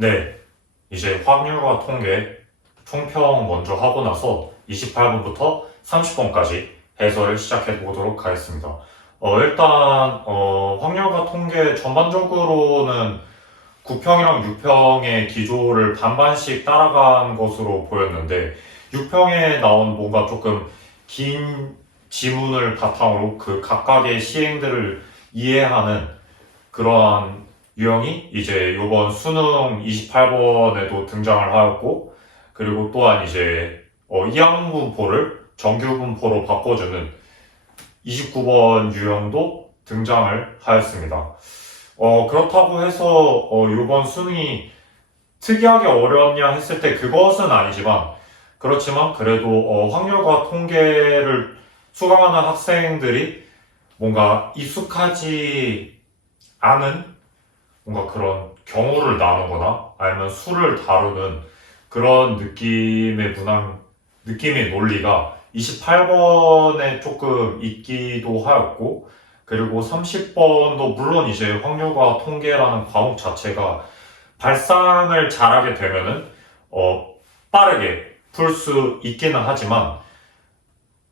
네, 이제 확률과 통계 총평 먼저 하고 나서 28번부터 30번까지 해설을 시작해 보도록 하겠습니다. 일단 확률과 통계 전반적으로는 9평이랑 6평의 기조를 반반씩 따라간 것으로 보였는데 6평에 나온 뭔가 조금 긴 지문을 바탕으로 그 각각의 시행들을 이해하는 그러한 유형이 이제 이번 수능 28번에도 등장을 하였고, 그리고 또한 이제 이항분포를 정규분포로 바꿔주는 29번 유형도 등장을 하였습니다. 그렇다고 해서 이번 수능이 특이하게 어려웠냐 했을 때 그것은 아니지만, 그렇지만 그래도 확률과 통계를 수강하는 학생들이 뭔가 익숙하지 않은 뭔가 그런 경우를 나누거나 아니면 수를 다루는 그런 느낌의 논리가 28번에 조금 있기도 하였고, 그리고 30번도 물론 이제 확률과 통계라는 과목 자체가 발상을 잘하게 되면은 빠르게 풀 수 있기는 하지만,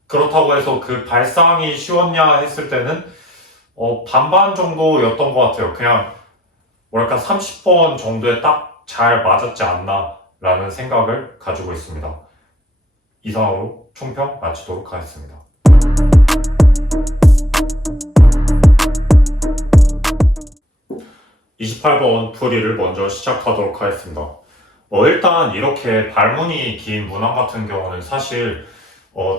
그렇다고 해서 그 발상이 쉬웠냐 했을 때는 반반 정도였던 것 같아요. 그냥 뭐랄까 30번 정도에 딱 잘 맞았지 않나 라는 생각을 가지고 있습니다. 이상으로 총평 마치도록 하겠습니다. 28번 풀이를 먼저 시작하도록 하겠습니다. 일단 이렇게 발문이 긴 문항 같은 경우는 사실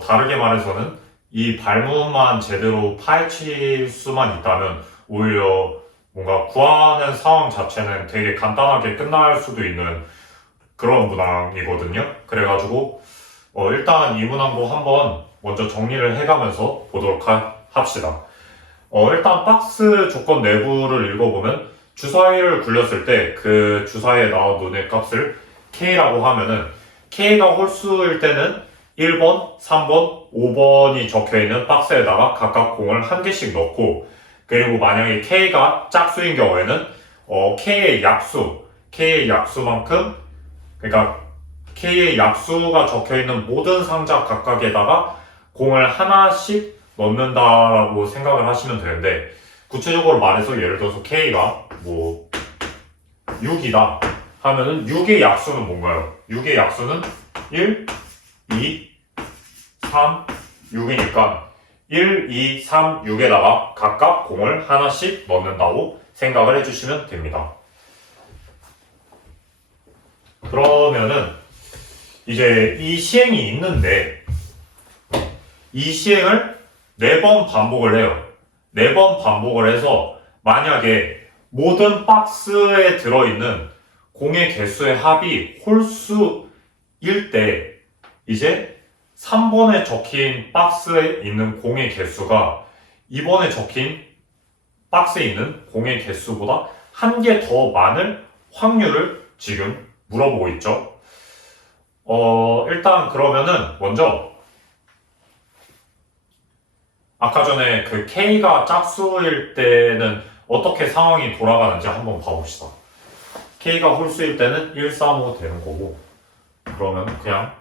다르게 말해서는 이 발문만 제대로 파헤칠 수만 있다면 오히려 뭔가 구하는 상황 자체는 되게 간단하게 끝날 수도 있는 그런 문항이거든요. 그래가지고 일단 이 문항도 한번 먼저 정리를 해가면서 보도록 합시다. 일단 박스 조건 내부를 읽어보면 주사위를 굴렸을 때 그 주사위에 나온 눈의 값을 K라고 하면은 K가 홀수일 때는 1번, 3번, 5번이 적혀있는 박스에다가 각각 공을 한 개씩 넣고, 그리고 만약에 K가 짝수인 경우에는 K의 약수만큼, 그러니까 K의 약수가 적혀있는 모든 상자 각각에다가 공을 하나씩 넣는다라고 생각을 하시면 되는데, 구체적으로 말해서 예를 들어서 K가 뭐 6이다 하면은 6의 약수는 뭔가요? 6의 약수는 1, 2, 3, 6이니까 1, 2, 3, 6에다가 각각 공을 하나씩 넣는다고 생각을 해주시면 됩니다. 그러면은 이제 이 시행이 있는데 이 시행을 4번 반복을 해요. 4번 반복을 해서 만약에 모든 박스에 들어있는 공의 개수의 합이 홀수일 때 이제 3번에 적힌 박스에 있는 공의 개수가 2번에 적힌 박스에 있는 공의 개수보다 한 개 더 많을 확률을 지금 물어보고 있죠. 일단 그러면은 먼저 아까 전에 그 K가 짝수일 때는 어떻게 상황이 돌아가는지 한번 봐봅시다. K가 홀수일 때는 1, 3, 5 되는 거고, 그러면 그냥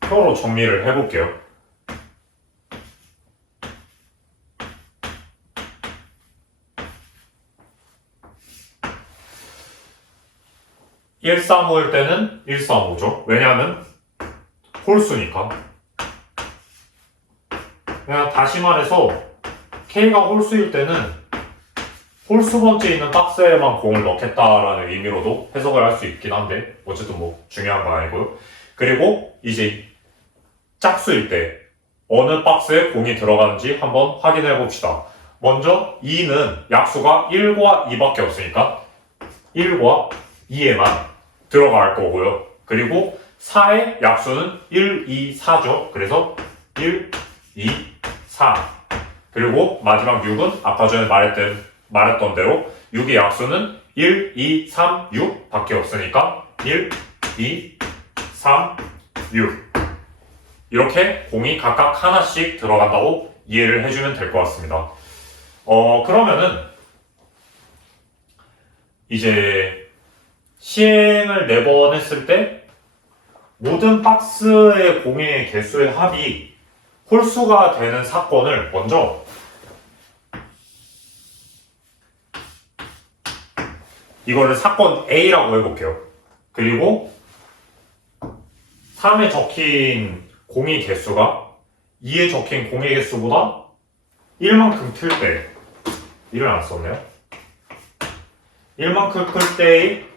표로 정리를 해볼게요. 1, 3, 5일 때는 1, 3, 5죠. 왜냐하면 홀수니까. 그냥 다시 말해서 K가 홀수일 때는 홀수 번째에 있는 박스에만 공을 넣겠다라는 의미로도 해석을 할 수 있긴 한데 어쨌든 뭐 중요한 건 아니고요. 그리고 이제 짝수일 때 어느 박스에 공이 들어가는지 한번 확인해 봅시다. 먼저 2는 약수가 1과 2밖에 없으니까 1과 2에만 들어갈 거고요. 그리고 4의 약수는 1, 2, 4죠. 그래서 1, 2, 4. 그리고 마지막 6은 아까 전에 말했던 대로 6의 약수는 1, 2, 3, 6 밖에 없으니까 1, 2, 3, 6 이렇게 공이 각각 하나씩 들어간다고 이해를 해주면 될 것 같습니다. 그러면은 이제 시행을 4번 했을 때 모든 박스의 공의 개수의 합이 홀수가 되는 사건을 먼저 이거를 사건 A라고 해볼게요. 그리고 3에 적힌 공의 개수가 2에 적힌 공의 개수보다 1만큼 클 때, 1을 안 썼네요. 1만큼 클 때의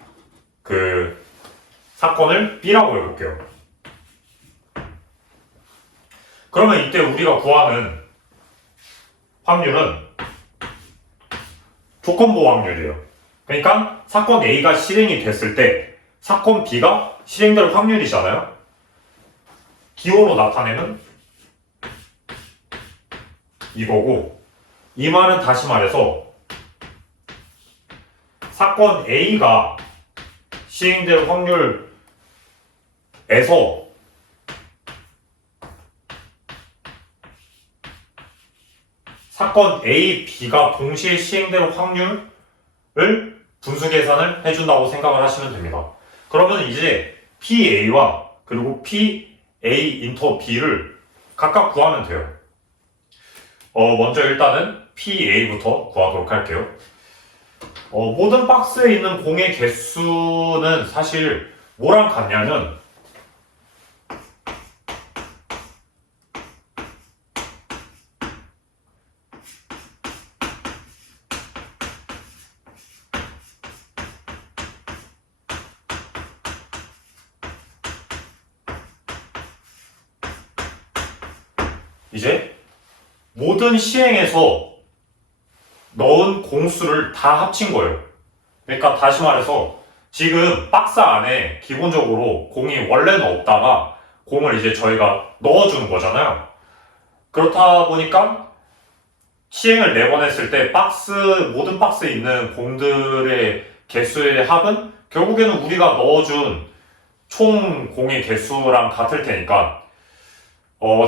그 사건을 B라고 해볼게요. 그러면 이때 우리가 구하는 확률은 조건부 확률이에요. 그러니까 사건 A가 실행이 됐을 때 사건 B가 실행될 확률이잖아요. 기호로 나타내는 이거고, 이 말은 다시 말해서 사건 A가 시행될 확률에서 사건 A, B가 동시에 시행될 확률을 분수 계산을 해준다고 생각을 하시면 됩니다. 그러면 이제 PA와 그리고 PA 인터 B를 각각 구하면 돼요. 먼저 일단은 PA부터 구하도록 할게요. 모든 박스에 있는 공의 개수는 사실 뭐랑 같냐면 이제 모든 시행에서 넣은 공수를 다 합친 거예요. 그러니까 다시 말해서 지금 박스 안에 기본적으로 공이 원래는 없다가 공을 이제 저희가 넣어주는 거잖아요. 그렇다 보니까 시행을 4번 했을 때 모든 박스에 있는 공들의 개수의 합은 결국에는 우리가 넣어준 총 공의 개수랑 같을 테니까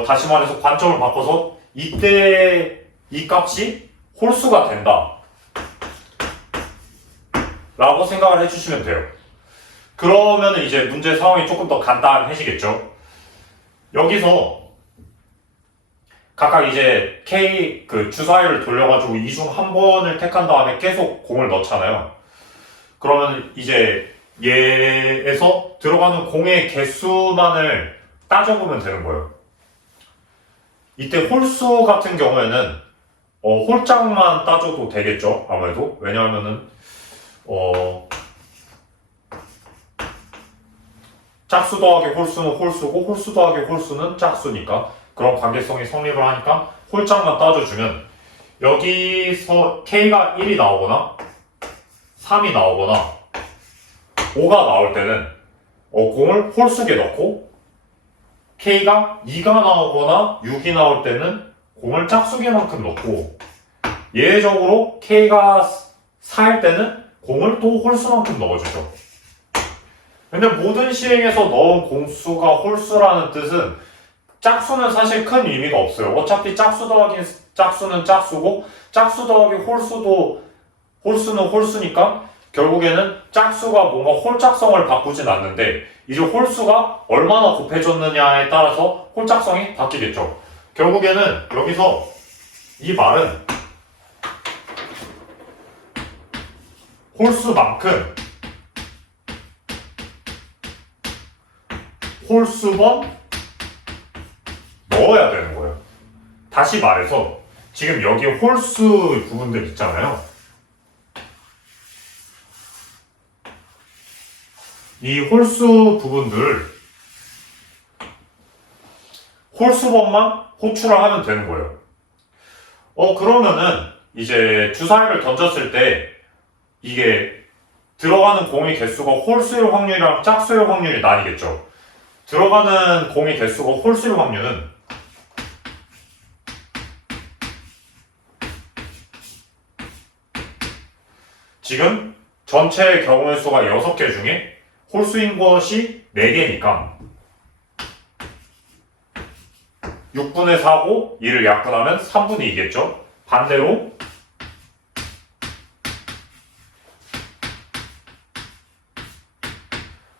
다시 말해서 관점을 바꿔서 이때 이 값이 홀수가 된다 라고 생각을 해주시면 돼요. 그러면 이제 문제 상황이 조금 더 간단해지겠죠. 여기서 각각 이제 K 주사위를 돌려가지고 이 중 한 번을 택한 다음에 계속 공을 넣잖아요. 그러면 이제 얘에서 들어가는 공의 개수만을 따져보면 되는 거예요. 이때 홀수 같은 경우에는 홀짝만 따져도 되겠죠. 아무래도 왜냐하면은 짝수 더하기 홀수는 홀수고 홀수 더하기 홀수는 짝수니까 그런 관계성이 성립을 하니까 홀짝만 따져주면 여기서 K가 1이 나오거나 3이 나오거나 5가 나올 때는 공을 홀수에 넣고 K가 2가 나오거나 6이 나올 때는 공을 짝수계만큼 넣고 예외적으로 K가 4일 때는 공을 또 홀수만큼 넣어주죠. 근데 모든 시행에서 넣은 공수가 홀수라는 뜻은 짝수는 사실 큰 의미가 없어요. 어차피 짝수 더하기 짝수는 짝수고 짝수 더하기 홀수는 홀수니까 결국에는 짝수가 뭔가 홀짝성을 바꾸진 않는데 이제 홀수가 얼마나 곱해졌느냐에 따라서 홀짝성이 바뀌겠죠. 결국에는 여기서 이 말은 홀수만큼 홀수번 넣어야 되는 거예요. 다시 말해서 지금 여기 홀수 부분들 있잖아요. 이 홀수 부분들을 홀수번만 호출을 하면 되는 거예요. 그러면은 이제 주사위를 던졌을 때 이게 들어가는 공의 개수가 홀수일 확률이랑 짝수일 확률이 나뉘겠죠. 들어가는 공의 개수가 홀수일 확률은 지금 전체 경우의 수가 6개 중에 홀수인 것이 4개니까 6분의 4고 2를 약분하면 3분의 2겠죠. 반대로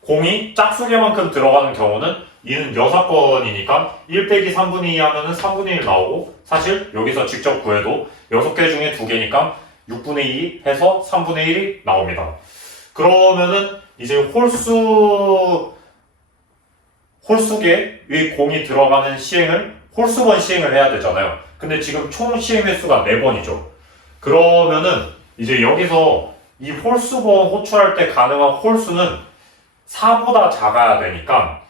공이 짝수개만큼 들어가는 경우는 이는 여사건이니까 1 빼기 3분의 2 하면은 3분의 1 나오고, 사실 여기서 직접 구해도 6개 중에 2개니까 6분의 2 해서 3분의 1이 나옵니다. 그러면은 이제 홀수개의 공이 들어가는 시행을 홀수번 시행을 해야 되잖아요. 근데 지금 총 시행 횟수가 4번이죠. 그러면은 이제 여기서 이 홀수번 호출할 때 가능한 홀수는 4보다 작아야 되니까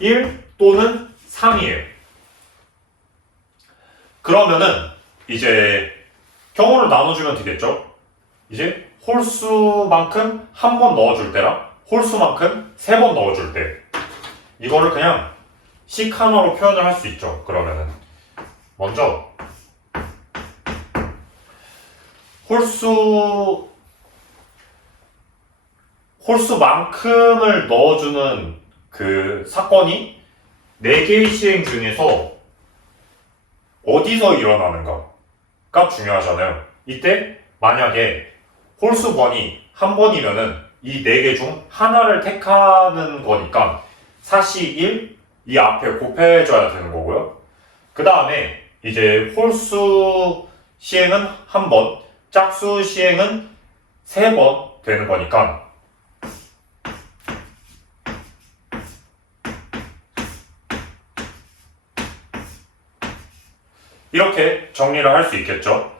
1 또는 3이에요. 그러면은 이제 경우를 나눠주면 되겠죠. 이제 홀수만큼 한 번 넣어줄 때랑 홀수만큼 3번 넣어줄 때, 이거를 그냥 식 하나로 표현을 할 수 있죠. 그러면은 먼저 홀수만큼을 넣어주는 그 사건이 4개의 시행 중에서 어디서 일어나는가가 중요하잖아요. 이때 만약에 홀수번이 한 번이면은 이 4개 중 하나를 택하는 거니까 사시 1, 이 앞에 곱해줘야 되는 거고요. 그 다음에 이제 홀수 시행은 한 번, 짝수 시행은 3번 되는 거니까 이렇게 정리를 할 수 있겠죠.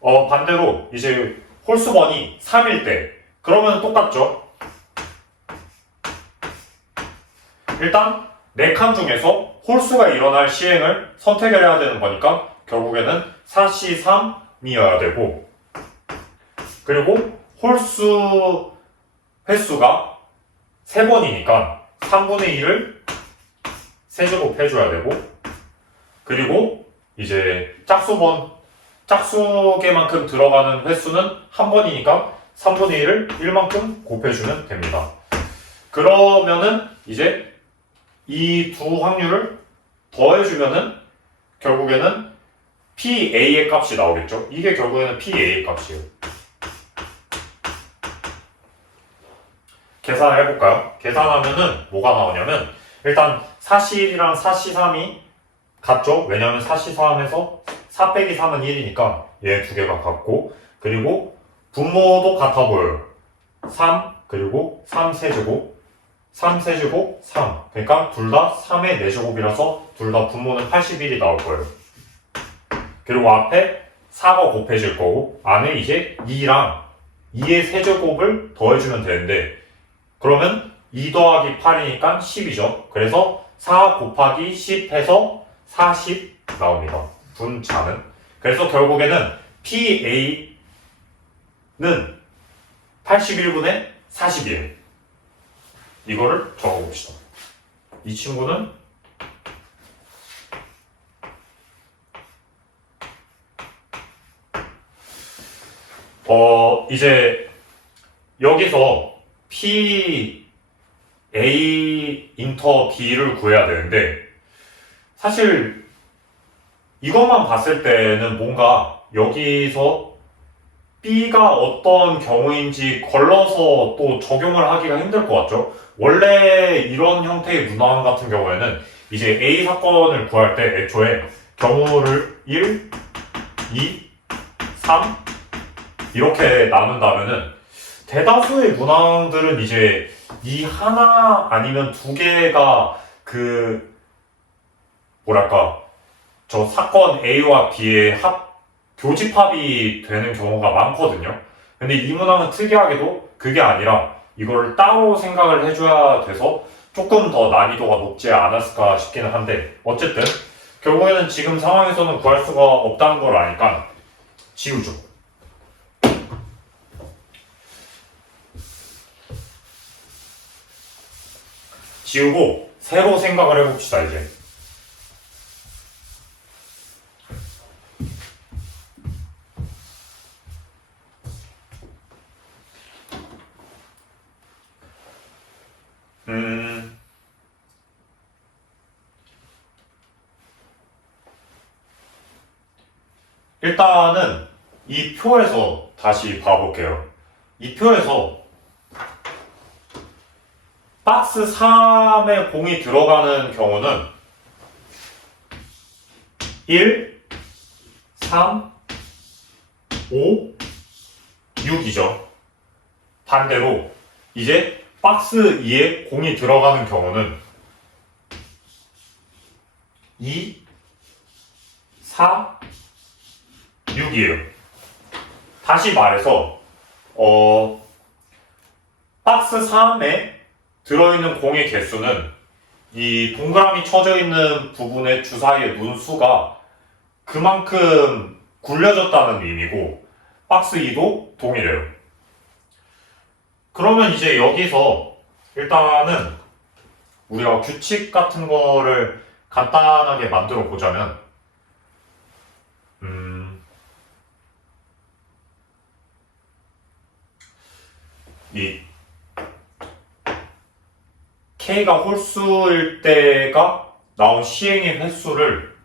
반대로 이제 홀수번이 3일 때, 그러면 똑같죠. 일단 4칸 중에서 홀수가 일어날 시행을 선택을 해야 되는 거니까 결국에는 4C 3이어야 되고, 그리고 홀수 횟수가 3번이니까 3분의 1을 세제곱 해줘야 되고, 그리고 이제 짝수개만큼 들어가는 횟수는 한 번이니까 3분의 1을 1만큼 곱해주면 됩니다. 그러면은 이제 이 두 확률을 더해주면은 결국에는 PA의 값이 나오겠죠. 이게 결국에는 PA의 값이에요. 계산을 해볼까요? 계산하면은 뭐가 나오냐면, 일단 4C1이랑 4C 3이 같죠? 왜냐면 4C 3에서 4 빼기 3은 1이니까 얘 두 개가 같고, 그리고 분모도 같아 보여요. 3, 그리고 3 세제곱, 3 세제곱, 3. 그러니까 둘 다 3의 4제곱이라서 둘 다 분모는 81이 나올 거예요. 그리고 앞에 4가 곱해질 거고, 안에 이제 2랑 2의 세제곱을 더해주면 되는데, 그러면 2 더하기 8이니까 10이죠. 그래서 4 곱하기 10 해서 40 나옵니다. 분자는. 그래서 결국에는 PA는 81분의 40이에요. 이거를 적어봅시다. 이 친구는 이제 여기서 P A 인터 B를 구해야 되는데, 사실 이것만 봤을 때는 뭔가 여기서 B가 어떤 경우인지 걸러서 또 적용을 하기가 힘들 것 같죠? 원래 이런 형태의 문항 같은 경우에는 이제 A 사건을 구할 때 애초에 경우를 1, 2, 3 이렇게 나눈다면은 대다수의 문항들은 이제 이 하나 아니면 2개가 그 뭐랄까 저 사건 A와 B의 교집합이 되는 경우가 많거든요. 근데 이 문항은 특이하게도 그게 아니라 이걸 따로 생각을 해줘야 돼서 조금 더 난이도가 높지 않았을까 싶기는 한데, 어쨌든 결국에는 지금 상황에서는 구할 수가 없다는 걸 아니까 지우죠. 지우고 새로 생각을 해봅시다. 이제 일단은 이 표에서 다시 봐볼게요. 이 표에서 박스 3에 공이 들어가는 경우는 1, 3, 5, 6이죠. 반대로 이제 박스 2에 공이 들어가는 경우는 2, 4, 6이에요. 다시 말해서 박스 3에 들어있는 공의 개수는 이 동그라미 쳐져 있는 부분의 주사위의 눈수가 그만큼 굴려졌다는 의미고 박스 2도 동일해요. 그러면 이제 여기서 일단은 우리가 규칙 같은 거를 간단하게 만들어 보자면 이 K가 홀수일 때가 나온 시행의 횟수를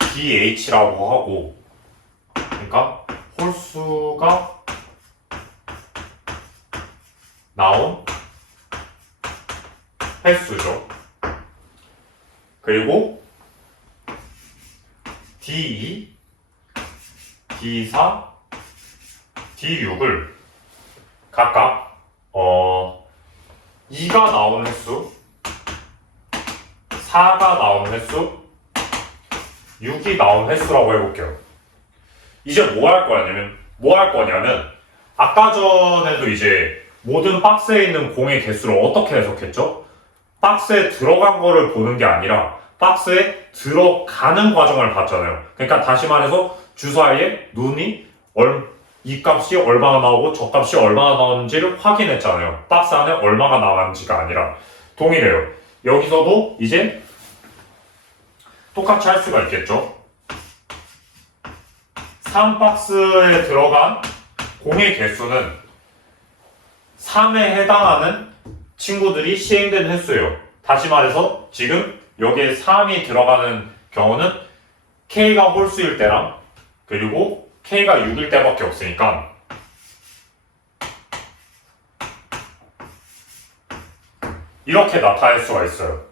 DH라고 하고, 그러니까 홀수가 나온 횟수죠. 그리고 D2, D4, D6을 각각 2가 나온 횟수, 4가 나온 횟수, 6이 나온 횟수라고 해볼게요. 이제 뭐 할 거냐면 아까 전에도 이제 모든 박스에 있는 공의 개수를 어떻게 해석했죠? 박스에 들어간 거를 보는 게 아니라 박스에 들어가는 과정을 봤잖아요. 그러니까 다시 말해서 주사위에 눈이 이 값이 얼마나 나오고 저 값이 얼마나 나오는지를 확인했잖아요. 박스 안에 얼마가 나왔는지가 아니라 동일해요. 여기서도 이제 똑같이 할 수가 있겠죠. 3박스에 들어간 공의 개수는 3에 해당하는 친구들이 시행된 횟수예요. 다시 말해서 지금 여기에 3이 들어가는 경우는 K가 홀수일 때랑 그리고 K가 6일 때밖에 없으니까 이렇게 나타낼 수가 있어요.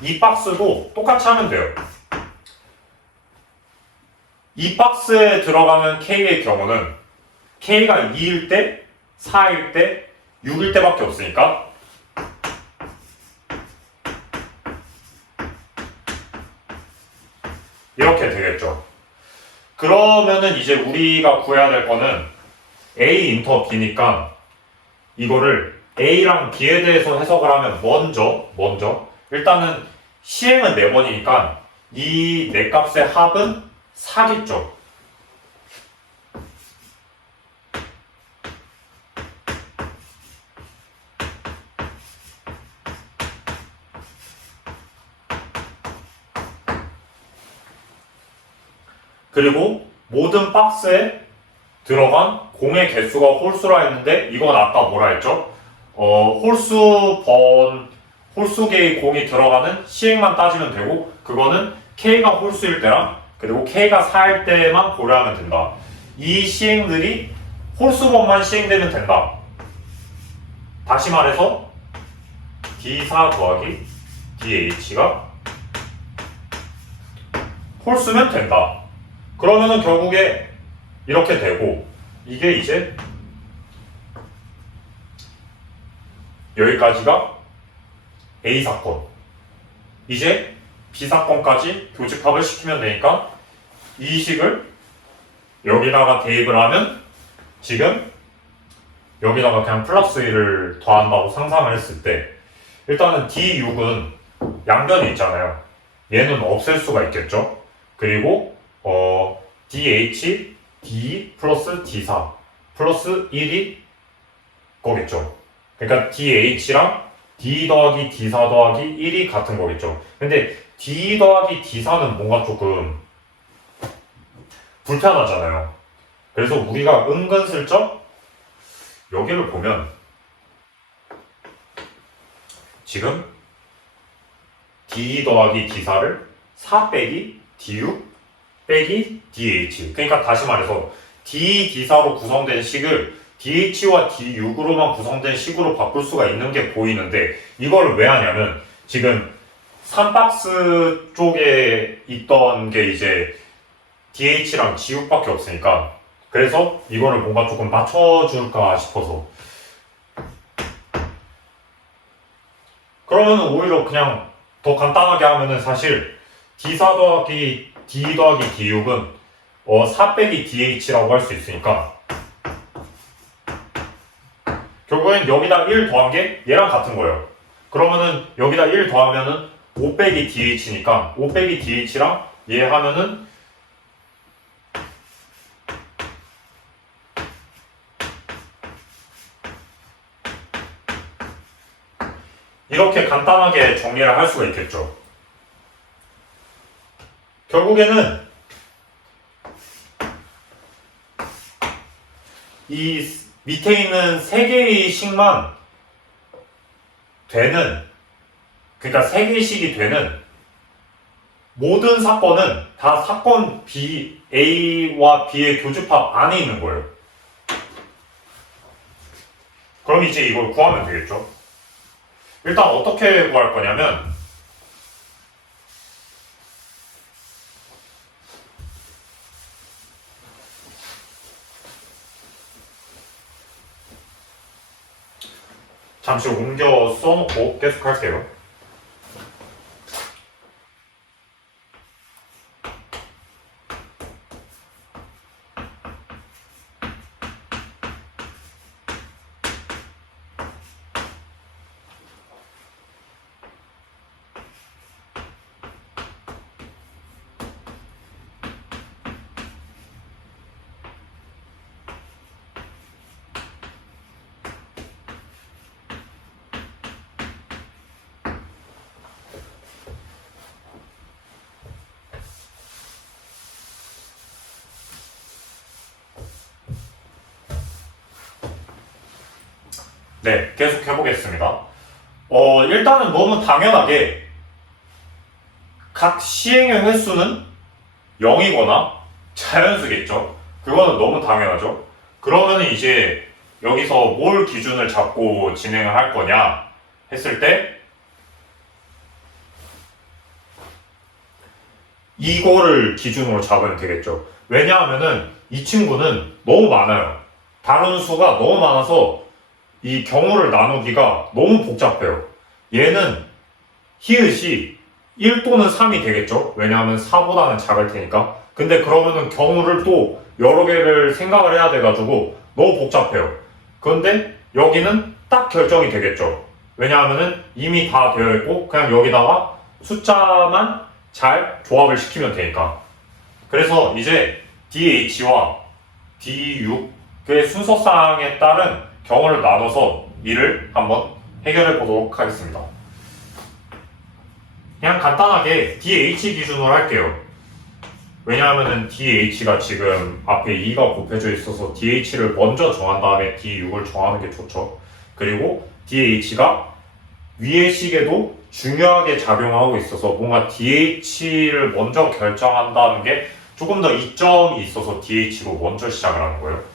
이 박스도 똑같이 하면 돼요. 이 박스에 들어가는 K의 경우는 K가 2일 때, 4일 때, 6일 때밖에 없으니까 이렇게 되겠죠. 그러면은 이제 우리가 구해야 될 거는 A 인터 B니까 이거를 A랑 B에 대해서 해석을 하면 먼저 일단은 시행은 4번이니까 이 4값의 합은 4겠죠. 그리고 모든 박스에 들어간 공의 개수가 홀수라 했는데 이건 아까 뭐라 했죠? 홀수개의 공이 들어가는 시행만 따지면 되고 그거는 K가 홀수일 때랑 그리고 K가 4일 때만 고려하면 된다. 이 시행들이 홀수번만 시행되면 된다. 다시 말해서 D4 더하기 DH가 홀수면 된다. 그러면은 결국에 이렇게 되고 이게 이제 여기까지가 A 사건. 이제 B 사건까지 교집합을 시키면 되니까 이 식을 여기다가 대입을 하면 지금 여기다가 그냥 플러스 1을 더한다고 상상을 했을 때 일단은 D6은 양변에 있잖아요. 얘는 없앨 수가 있겠죠. 그리고 DH, D 플러스 D4 플러스 1이 거겠죠. 그러니까 DH랑 D 더하기 D4 더하기 1이 같은 거겠죠. 근데 D 더하기 D4는 뭔가 조금 불편하잖아요. 그래서 우리가 은근슬쩍 여기를 보면 지금 D 더하기 D4를 4 빼기 D6 빼기 DH. 그러니까 다시 말해서 D, D4로 구성된 식을 DH와 D6으로만 구성된 식으로 바꿀 수가 있는 게 보이는데 이거를 왜 하냐면 지금 3박스 쪽에 있던 게 이제 DH랑 G6밖에 없으니까 그래서 이거를 뭔가 조금 맞춰줄까 싶어서 그러면 오히려 그냥 더 간단하게 하면은 사실 D4 더하기 D 더하기 D6은 4 빼기 DH라고 할 수 있으니까 결국엔 여기다 1 더한 게 얘랑 같은 거예요. 그러면은 여기다 1 더하면은 5 빼기 DH니까 5 빼기 DH랑 얘 하면은 이렇게 간단하게 정리를 할 수가 있겠죠. 결국에는 이 밑에 있는 3개의 식만 되는, 그러니까 3개의 식이 되는 모든 사건은 다 사건 B, A와 B의 교집합 안에 있는 거예요. 그럼 이제 이걸 구하면 되겠죠. 일단 어떻게 구할 거냐면 잠시 옮겨 써놓고 계속 할게요. 네, 계속 해보겠습니다. 일단은 너무 당연하게 각 시행의 횟수는 0이거나 자연수겠죠. 그거는 너무 당연하죠. 그러면 이제 여기서 뭘 기준을 잡고 진행을 할 거냐 했을 때 이거를 기준으로 잡으면 되겠죠. 왜냐하면은 이 친구는 너무 많아요. 다른 수가 너무 많아서 이 경우를 나누기가 너무 복잡해요. 얘는 히읗이 1 또는 3이 되겠죠. 왜냐하면 4보다는 작을 테니까. 근데 그러면은 경우를 또 여러 개를 생각을 해야 돼가지고 너무 복잡해요. 그런데 여기는 딱 결정이 되겠죠. 왜냐하면은 이미 다 되어 있고 그냥 여기다가 숫자만 잘 조합을 시키면 되니까. 그래서 이제 DH와 D6의 순서상에 따른 경우를 나눠서 이를 한번 해결해 보도록 하겠습니다. 그냥 간단하게 DH 기준으로 할게요. 왜냐하면은 DH가 지금 앞에 2가 곱해져 있어서 DH를 먼저 정한 다음에 D6을 정하는 게 좋죠. 그리고 DH가 위의 식에도 중요하게 작용하고 있어서 뭔가 DH를 먼저 결정한다는 게 조금 더 이점이 있어서 DH로 먼저 시작을 하는 거예요.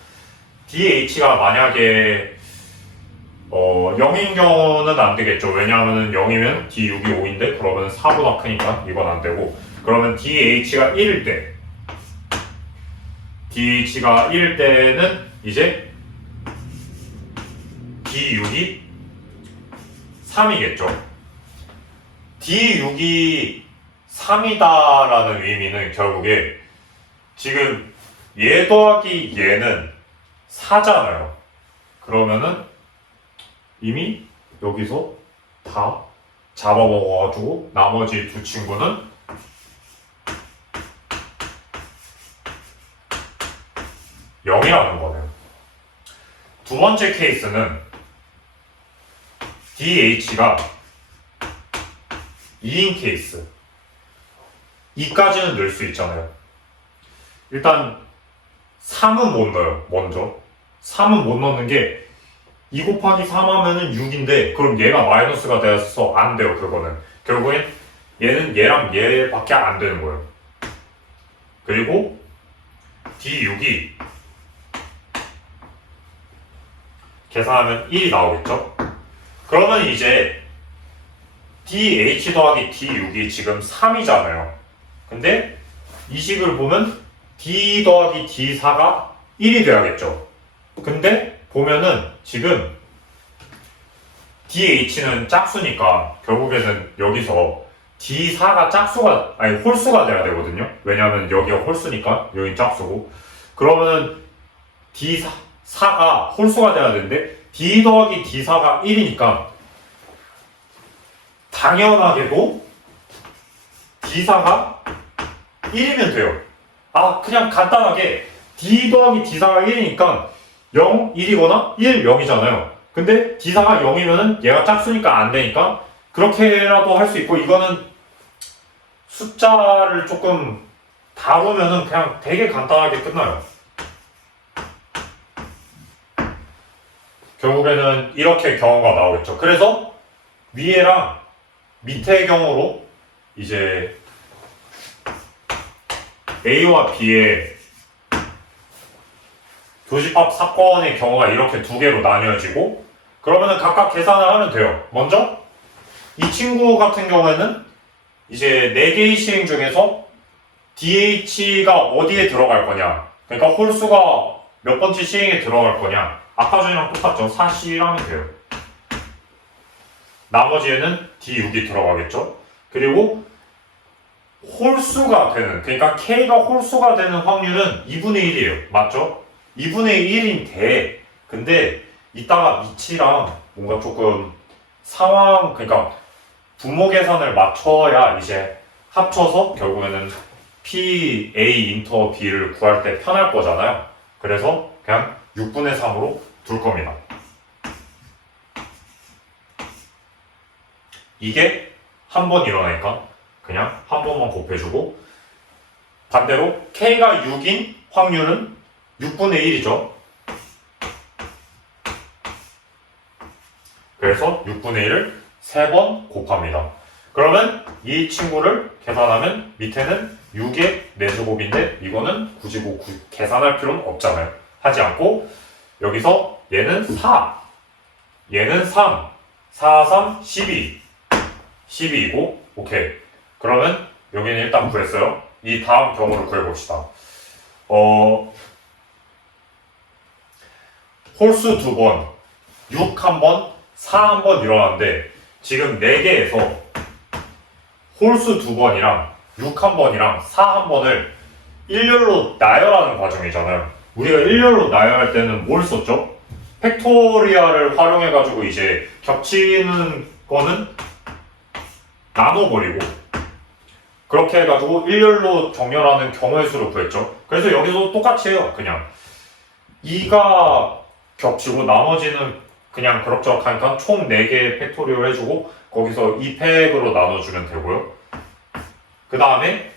DH가 만약에 0인 경우는 안 되겠죠. 왜냐하면 0이면 D6이 5인데 그러면 4보다 크니까 이건 안 되고 그러면 DH가 1일 때 DH가 1일 때는 이제 D6이 3이겠죠. D6이 3이다라는 의미는 결국에 지금 얘 더하기 얘는 4잖아요. 그러면은 이미 여기서 다 잡아먹어가지고 나머지 두 친구는 0이라는 거네요. 두 번째 케이스는 DH가 2인 케이스. 2까지는 넣을 수 있잖아요. 일단 3은 못 넣어요. 먼저 3은 못 넣는 게 2 곱하기 3 하면은 6인데 그럼 얘가 마이너스가 되어서 안 돼요. 그거는 결국엔 얘는 얘랑 얘밖에 안 되는 거예요. 그리고 D6이 계산하면 1이 나오겠죠? 그러면 이제 dh 더하기 d6이 지금 3이잖아요. 근데 이 식을 보면 d 더하기 d4가 1이 돼야겠죠. 근데 보면은 지금 dh는 짝수니까 결국에는 여기서 d4가 짝수가 아니 홀수가 돼야 되거든요. 왜냐하면 여기가 홀수니까 여긴 짝수고. 그러면은 d4가 홀수가 돼야 되는데 d 더하기 d4가 1이니까 당연하게도 d4가 1이면 돼요. 아, 그냥 간단하게 d 더하기 d4가 1이니까 0, 1이거나 1, 0이잖아요. 근데 d4가 0이면은 얘가 짝수니까 안 되니까 그렇게라도 할 수 있고, 이거는 숫자를 조금 다루면은 그냥 되게 간단하게 끝나요. 결국에는 이렇게 경우가 나오겠죠. 그래서 위에랑 밑의 경우로 이제 A와 B의 교집합 사건의 경우가 이렇게 두 개로 나뉘어지고, 그러면은 각각 계산을 하면 돼요. 먼저 이 친구 같은 경우에는 이제 4개의 시행 중에서 DH가 어디에 들어갈 거냐, 그러니까 홀수가 몇 번째 시행에 들어갈 거냐, 아까 전이랑 똑같죠. 4씩 하면 돼요. 나머지에는 D6이 들어가겠죠. 그리고 홀수가 되는, 그러니까 K가 홀수가 되는 확률은 2분의 1이에요. 맞죠? 2분의 1인데, 근데 이따가 밑이랑 뭔가 조금 상황, 그러니까 분모 계산을 맞춰야 이제 합쳐서 결국에는 P, A, 인터 B를 구할 때 편할 거잖아요. 그래서 그냥 6분의 3으로 둘 겁니다. 이게 한 번 일어나니까 그냥 한 번만 곱해주고, 반대로 K가 6인 확률은 6분의 1이죠. 그래서 6분의 1을 3번 곱합니다. 그러면 이 친구를 계산하면 밑에는 6의 4제곱인데 이거는 굳이 뭐 계산할 필요는 없잖아요. 하지 않고 여기서 얘는 4, 얘는 3, 4, 3, 12, 12이고, 오케이. 그러면 여기는 일단 구했어요. 이 다음 경우를 구해봅시다. 홀수 2번, 6 1번, 4 1번 일어났는데 지금 4개에서 홀수 2번이랑 6 1번이랑 4 1번을 일렬로 나열하는 과정이잖아요. 우리가 일렬로 나열할 때는 뭘 썼죠? 팩토리얼을 활용해가지고 이제 겹치는 거는 나눠버리고, 그렇게 해가지고 일렬로 정렬하는 경우의 수를 구했죠. 그래서 여기서 똑같이 해요. 그냥 2가 겹치고 나머지는 그냥 그럭저럭 하니까 총 4개 팩토리얼 해주고 거기서 2팩으로 나눠주면 되고요. 그 다음에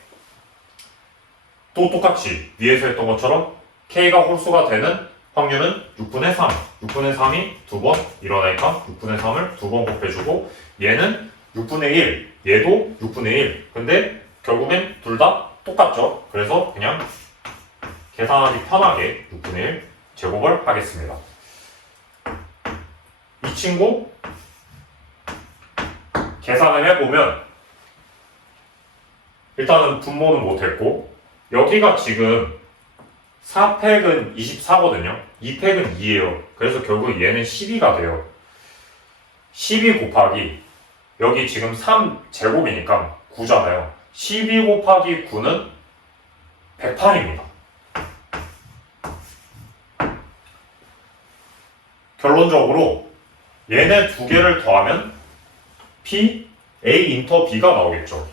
또 똑같이 위에서 했던 것처럼 K가 홀수가 되는 확률은 6분의 3. 6분의 3이 2번 일어나니까 6분의 3을 2번 곱해주고, 얘는 6분의 1, 얘도 6분의 1. 근데 결국엔 둘 다 똑같죠. 그래서 그냥 계산하기 편하게 6분의 1 제곱을 하겠습니다. 이 친구 계산을 해보면 일단은 분모는 못했고, 여기가 지금 4팩은 24거든요. 2팩은 2예요. 그래서 결국 얘는 12가 돼요. 12 곱하기 여기 지금 3제곱이니까 9잖아요. 12 곱하기 9는 108입니다. 결론적으로 얘네 두 개를 더하면 P, A 인터 B가 나오겠죠.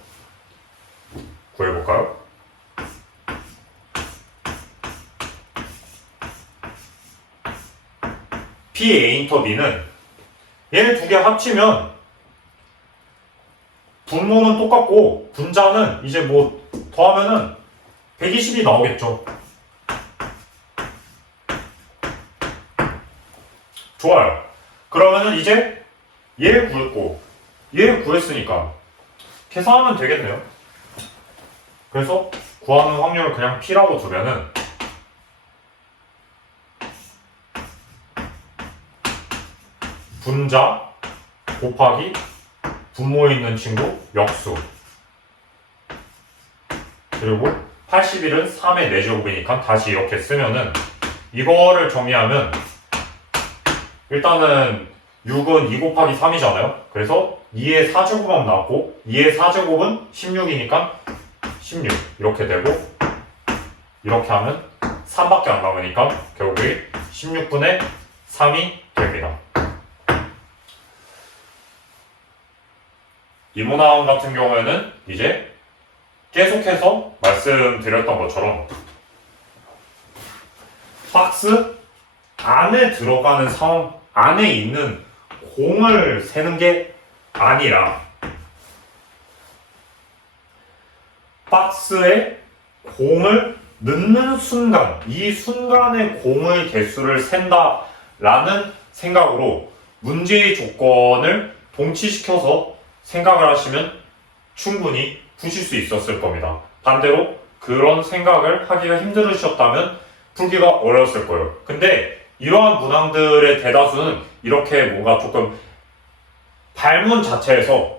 구해볼까요? P, A 인터 B는 얘네 두 개 합치면 분모는 똑같고 분자는 이제 뭐 더하면은 120이 나오겠죠. 좋아요. 그러면은 이제 얘 구했고 얘 구했으니까 계산하면 되겠네요. 그래서 구하는 확률을 그냥 P라고 두면은 분자 곱하기 분모에 있는 친구 역수, 그리고 81은 3의 4제곱이니까 다시 이렇게 쓰면은, 이거를 정리하면 일단은 6은 2 곱하기 3이잖아요. 그래서 2의 4제곱만 나왔고 2의 4제곱은 16이니까 16 이렇게 되고, 이렇게 하면 3밖에 안 남으니까 결국에 16분의 3이 됩니다. 이 문항 같은 경우에는 이제 계속해서 말씀드렸던 것처럼 박스 안에 들어가는 상황, 안에 있는 공을 세는 게 아니라 박스에 공을 넣는 순간, 이 순간에 공의 개수를 센다 라는 생각으로 문제의 조건을 동치시켜서 생각을 하시면 충분히 푸실 수 있었을 겁니다. 반대로 그런 생각을 하기가 힘들으셨다면 풀기가 어려웠을 거예요. 근데 이러한 문항들의 대다수는 이렇게 뭔가 조금 발문 자체에서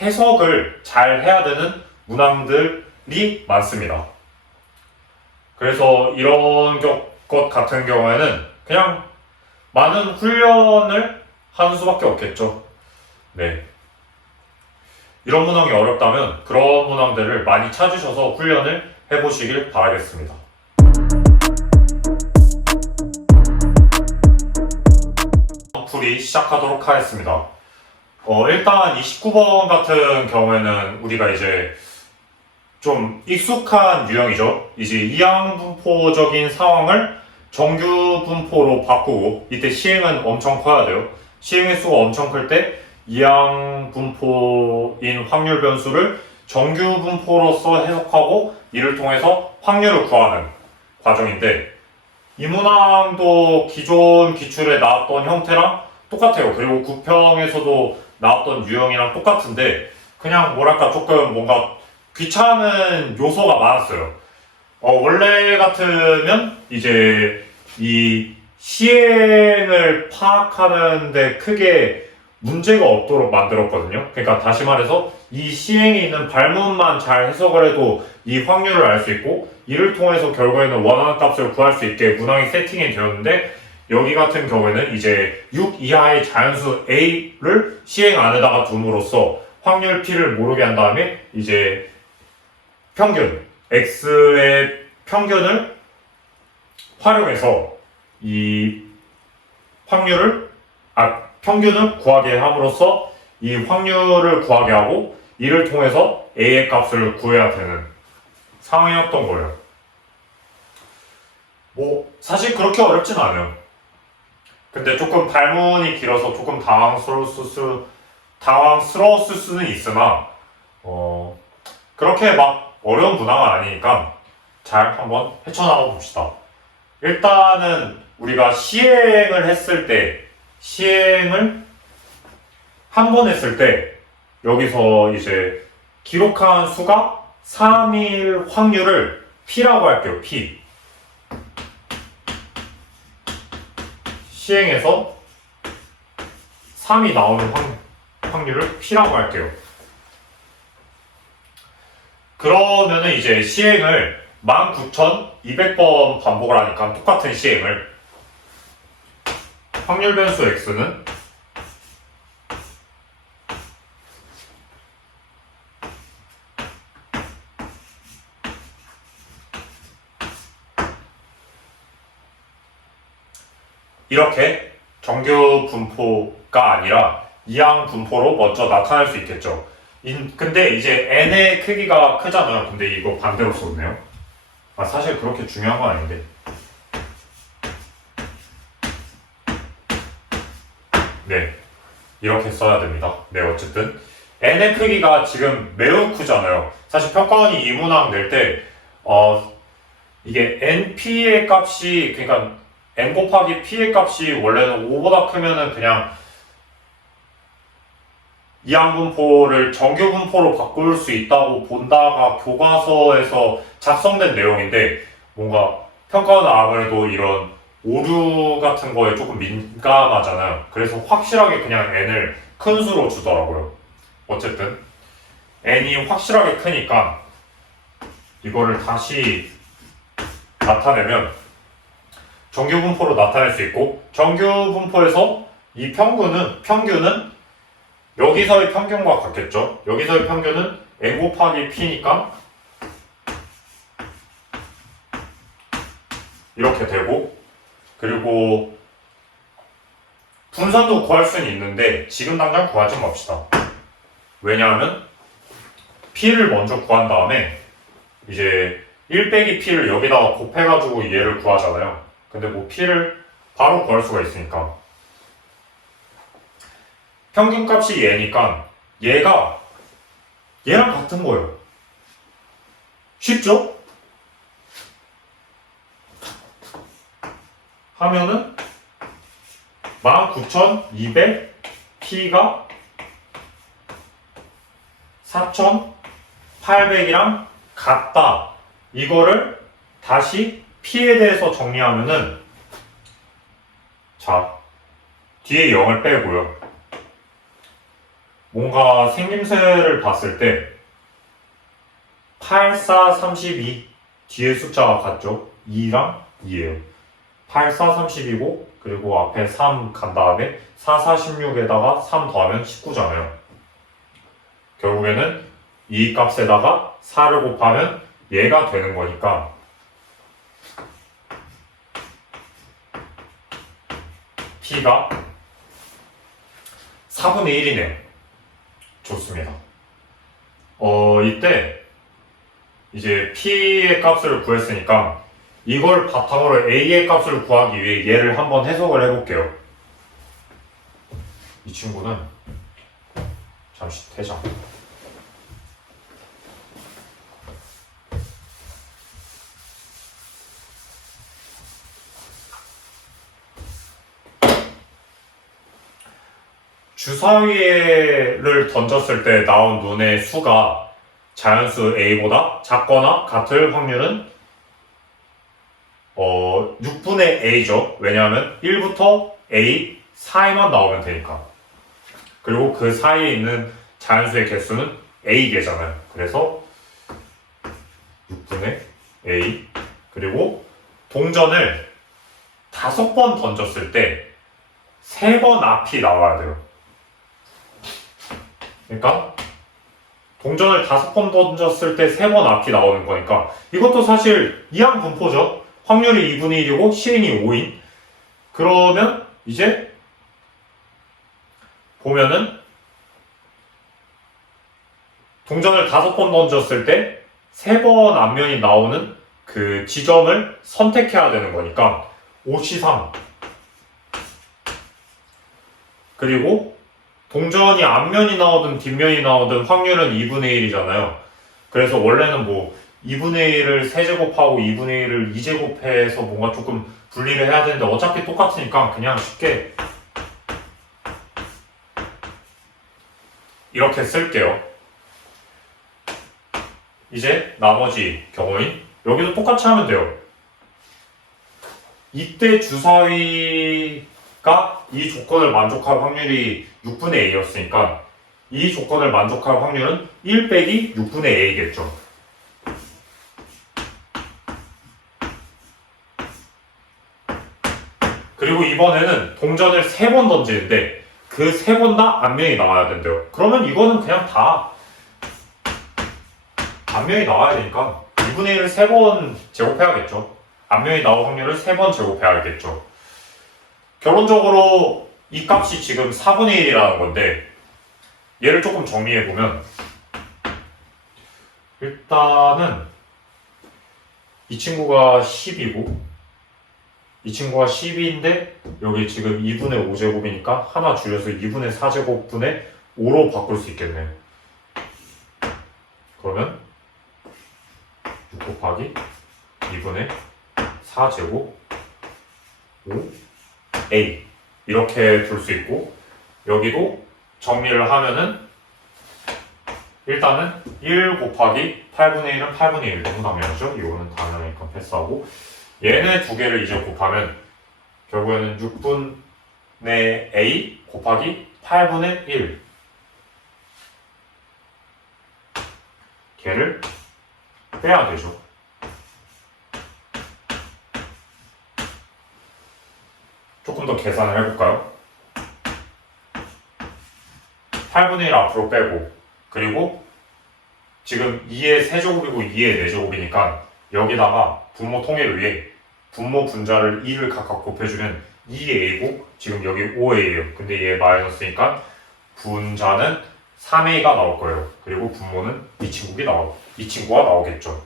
해석을 잘 해야 되는 문항들이 많습니다. 그래서 이런 것 같은 경우에는 그냥 많은 훈련을 하는 수밖에 없겠죠. 네. 이런 문항이 어렵다면 그런 문항들을 많이 찾으셔서 훈련을 해보시길 바라겠습니다. 풀이 시작하도록 하겠습니다. 일단 29번 같은 경우에는 우리가 이제 좀 익숙한 유형이죠. 이제 이항분포적인 상황을 정규분포로 바꾸고, 이때 시행은 엄청 커야 돼요. 시행의 수가 엄청 클 때 이항분포인 확률 변수를 정규분포로서 해석하고 이를 통해서 확률을 구하는 과정인데, 이 문항도 기존 기출에 나왔던 형태랑 똑같아요. 그리고 구평에서도 나왔던 유형이랑 똑같은데, 그냥 뭐랄까 조금 뭔가 귀찮은 요소가 많았어요. 원래 같으면 이제 이 시행을 파악하는데 크게 문제가 없도록 만들었거든요. 그러니까 다시 말해서 이 시행에 있는 발문만 잘 해석을 해도 이 확률을 알 수 있고, 이를 통해서 결국에는 원하는 값을 구할 수 있게 문항이 세팅이 되었는데, 여기 같은 경우에는 이제 6 이하의 자연수 A를 시행 안에다가 둠으로써 확률 P를 모르게 한 다음에 이제 평균, X의 평균을 활용해서 이 평균을 구하게 함으로써 이 확률을 구하게 하고, 이를 통해서 A의 값을 구해야 되는 상황이었던 거예요. 사실 그렇게 어렵진 않아요. 근데 조금 발문이 길어서 조금 당황스러웠을 수는 있으나, 그렇게 막 어려운 문항은 아니니까 잘 한번 헤쳐나가 봅시다. 일단은 우리가 시행을 한 번 했을 때, 여기서 이제 기록한 수가 3일 확률을 P라고 할게요. P. 시행에서 3이 나오는 확률을 P라고 할게요. 그러면은 이제 시행을 19,200번 반복을 하니까 똑같은 시행을 확률 변수 X는 이렇게 정규 분포가 아니라 이항 분포로 먼저 나타날 수 있겠죠. 근데 이제 n의 크기가 크잖아요. 근데 이거 반대로 썼네요. 사실 그렇게 중요한 건 아닌데. 네, 이렇게 써야 됩니다. 네, 어쨌든 n의 크기가 지금 매우 크잖아요. 사실 평가원이 이 문항 낼 때 이게 np의 값이, 그러니까 n 곱하기 p의 값이 원래는 5보다 크면은 그냥 이항분포를 정규분포로 바꿀 수 있다고 본다가 교과서에서 작성된 내용인데, 뭔가 평가원은 아무래도 이런 오류 같은 거에 조금 민감하잖아요. 그래서 확실하게 그냥 n을 큰 수로 주더라고요. 어쨌든 n이 확실하게 크니까 이거를 다시 나타내면 정규 분포로 나타낼 수 있고, 정규 분포에서 이 평균은 여기서의 평균과 같겠죠. 여기서의 평균은 n 곱하기 p니까 이렇게 되고, 그리고 분산도 구할 수는 있는데 지금 당장 구하지 맙시다. 왜냐하면 p를 먼저 구한 다음에 이제 1 빼기 p를 여기다가 곱해가지고 얘를 구하잖아요. 근데 뭐 p를 바로 구할 수가 있으니까 평균값이 얘니까 얘가 얘랑 같은 거예요. 쉽죠? 하면은 19,200 p가 4,800이랑 같다. 이거를 다시 p에 대해서 정리하면은, 자, 뒤에 0을 빼고요. 뭔가 생김새를 봤을 때 8, 4, 32 뒤에 숫자가 같죠? 2랑 2예요. 8, 4, 30이고 그리고 앞에 3 간 다음에 4, 4, 16에다가 3 더하면 19잖아요. 결국에는 이 값에다가 4를 곱하면 얘가 되는 거니까 p가 4분의 1이네요. 좋습니다. 이때 이제 p의 값을 구했으니까 이걸 바탕으로 a의 값을 구하기 위해 얘를 한번 해석을 해볼게요. 이 친구는 잠시 퇴장. 주사위를 던졌을 때 나온 눈의 수가 자연수 a보다 작거나 같을 확률은 6분의 a죠. 왜냐하면 1부터 a 사이만 나오면 되니까. 그리고 그 사이에 있는 자연수의 개수는 a개잖아요. 그래서 6분의 a. 그리고 동전을 5번 던졌을 때 3번 앞이 나와야 돼요. 그러니까 동전을 5번 던졌을 때 3번 앞이 나오는 거니까 이것도 사실 이항 분포죠. 확률이 2분의 1이고 시행이 5인. 그러면 이제 보면은 동전을 5번 던졌을 때 3번 앞면이 나오는 그 지점을 선택해야 되는 거니까 5C3. 그리고 동전이 앞면이 나오든 뒷면이 나오든 확률은 2분의 1이잖아요. 그래서 원래는 뭐 2분의 1을 세제곱하고 2분의 1을 2제곱해서 뭔가 조금 분리를 해야 되는데 어차피 똑같으니까 그냥 쉽게 이렇게 쓸게요. 이제 나머지 경우인 여기도 똑같이 하면 돼요. 이때 주사위가 이 조건을 만족할 확률이 6분의 a였으니까 이 조건을 만족할 확률은 1 빼기 6분의 a겠죠. 그리고 이번에는 동전을 3번 던지는데 그 3번 다 앞면이 나와야 된대요. 그러면 이거는 그냥 다 앞면이 나와야 되니까 2분의 1을 3번 제곱해야겠죠. 앞면이 나올 확률을 3번 제곱해야겠죠. 결론적으로 이 값이 지금 4분의 1이라는 건데 얘를 조금 정리해보면 일단은 이 친구가 10이고 이 친구가 12인데 여기 지금 2분의 5제곱이니까 하나 줄여서 2분의 4제곱분의 5로 바꿀 수 있겠네요. 그러면 6 곱하기 2분의 4제곱 5a 이렇게 둘 수 있고 여기도 정리를 하면은 일단은 1 곱하기 8분의 1은 8분의 1 너무 당연하죠? 이거는 당연하니까 패스하고 얘네 두 개를 이제 곱하면 결국에는 6분의 a 곱하기 8분의 1 걔를 빼야 되죠. 조금 더 계산을 해볼까요? 8분의 1 앞으로 빼고, 그리고 지금 2의 세제곱이고 2의 4제곱이니까 여기다가 분모 통일을 위해 분모 분자를 2를 각각 곱해주면 2a고 지금 여기 5a예요. 근데 얘 마이너스니까 분자는 3a가 나올 거예요. 그리고 분모는 이 친구가 나오겠죠.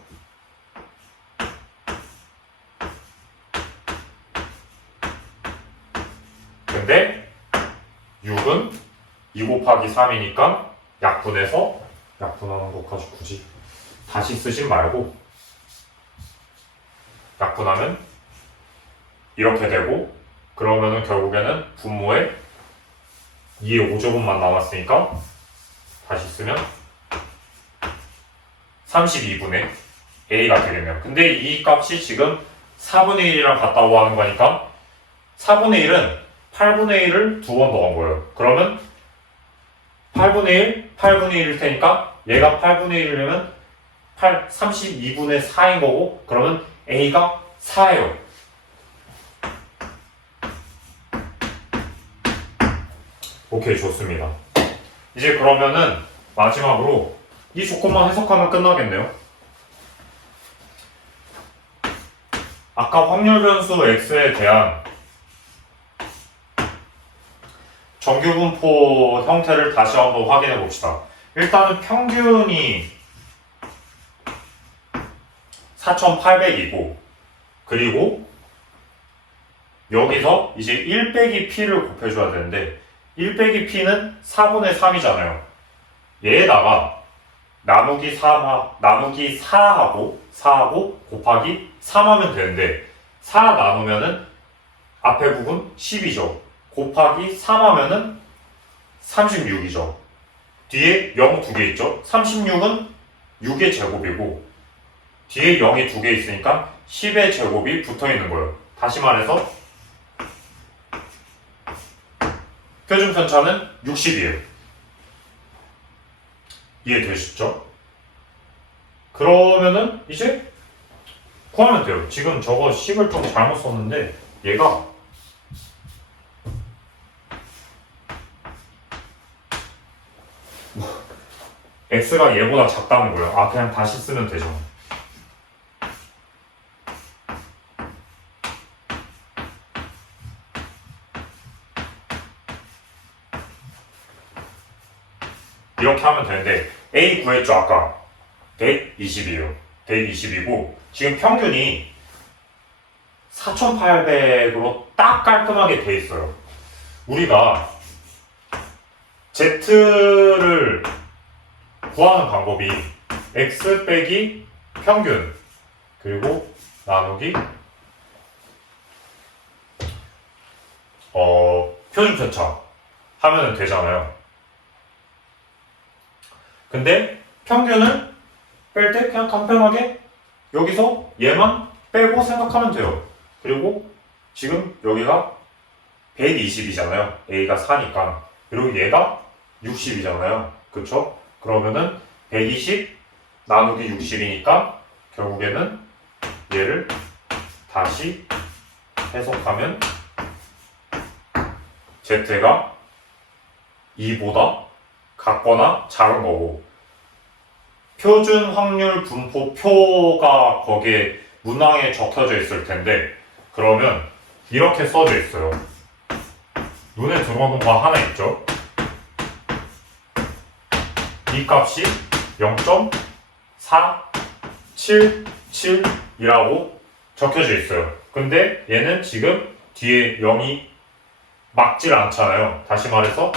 근데 6은 2 곱하기 3이니까 약분해서 약분하는 것까지 굳이 다시 쓰진 말고 약분하면 이렇게 되고, 그러면은 결국에는 분모에 2의 5제곱만 남았으니까 다시 쓰면 32분의 a가 되겠네요. 근데 이 값이 지금 4분의 1이랑 같다고 하는 거니까 4분의 1은 8분의 1을 두 번 넣은 거예요. 그러면 8분의 1, 8분의 1일 테니까 얘가 8분의 1이면 32분의 4인 거고, 그러면 a가 4예요. 오케이, 좋습니다. 이제 그러면은 마지막으로 이 조건만 해석하면 끝나겠네요. 아까 확률 변수 x에 대한 정규분포 형태를 다시 한번 확인해 봅시다. 일단은 평균이 4,800이고, 그리고 여기서 이제 1 빼기 p를 곱해줘야 되는데 1 빼기 p는 4분의 3이잖아요. 얘에다가 나누기 4하고 곱하기 3하면 되는데 4 나누면은 앞에 부분 10이죠. 곱하기 3하면은 36이죠. 뒤에 0 두 개 있죠. 36은 6의 제곱이고 뒤에 0이 두 개 있으니까 10의 제곱이 붙어 있는 거예요. 다시 말해서 표준 편차는 60이에요. 이해되시죠? 그러면은 이제 구하면 돼요. 지금 저거 식을 좀 잘못 썼는데 얘가 x가 얘보다 작다는 거예요. 아, 그냥 다시 쓰면 되죠. 이렇게 하면 되는데 a 구했죠. 아까 120이에요. 120이고 지금 평균이 4,800으로 딱 깔끔하게 돼 있어요. 우리가 z를 구하는 방법이 x 빼기 평균 그리고 나누기 표준 편차 하면 되잖아요. 근데 평균을 뺄 때 그냥 간편하게 여기서 얘만 빼고 생각하면 돼요. 그리고 지금 여기가 120이잖아요. a가 4니까. 그리고 얘가 60이잖아요. 그쵸? 그러면은 120 나누기 60이니까 결국에는 얘를 다시 해석하면 z가 2보다 같거나 작은 거고, 표준 확률 분포표가 거기에 문항에 적혀져 있을 텐데 그러면 이렇게 써져 있어요. 눈에 들어오는 거 하나 있죠? 이 값이 0.477이라고 적혀져 있어요. 근데 얘는 지금 뒤에 0이 막질 않잖아요. 다시 말해서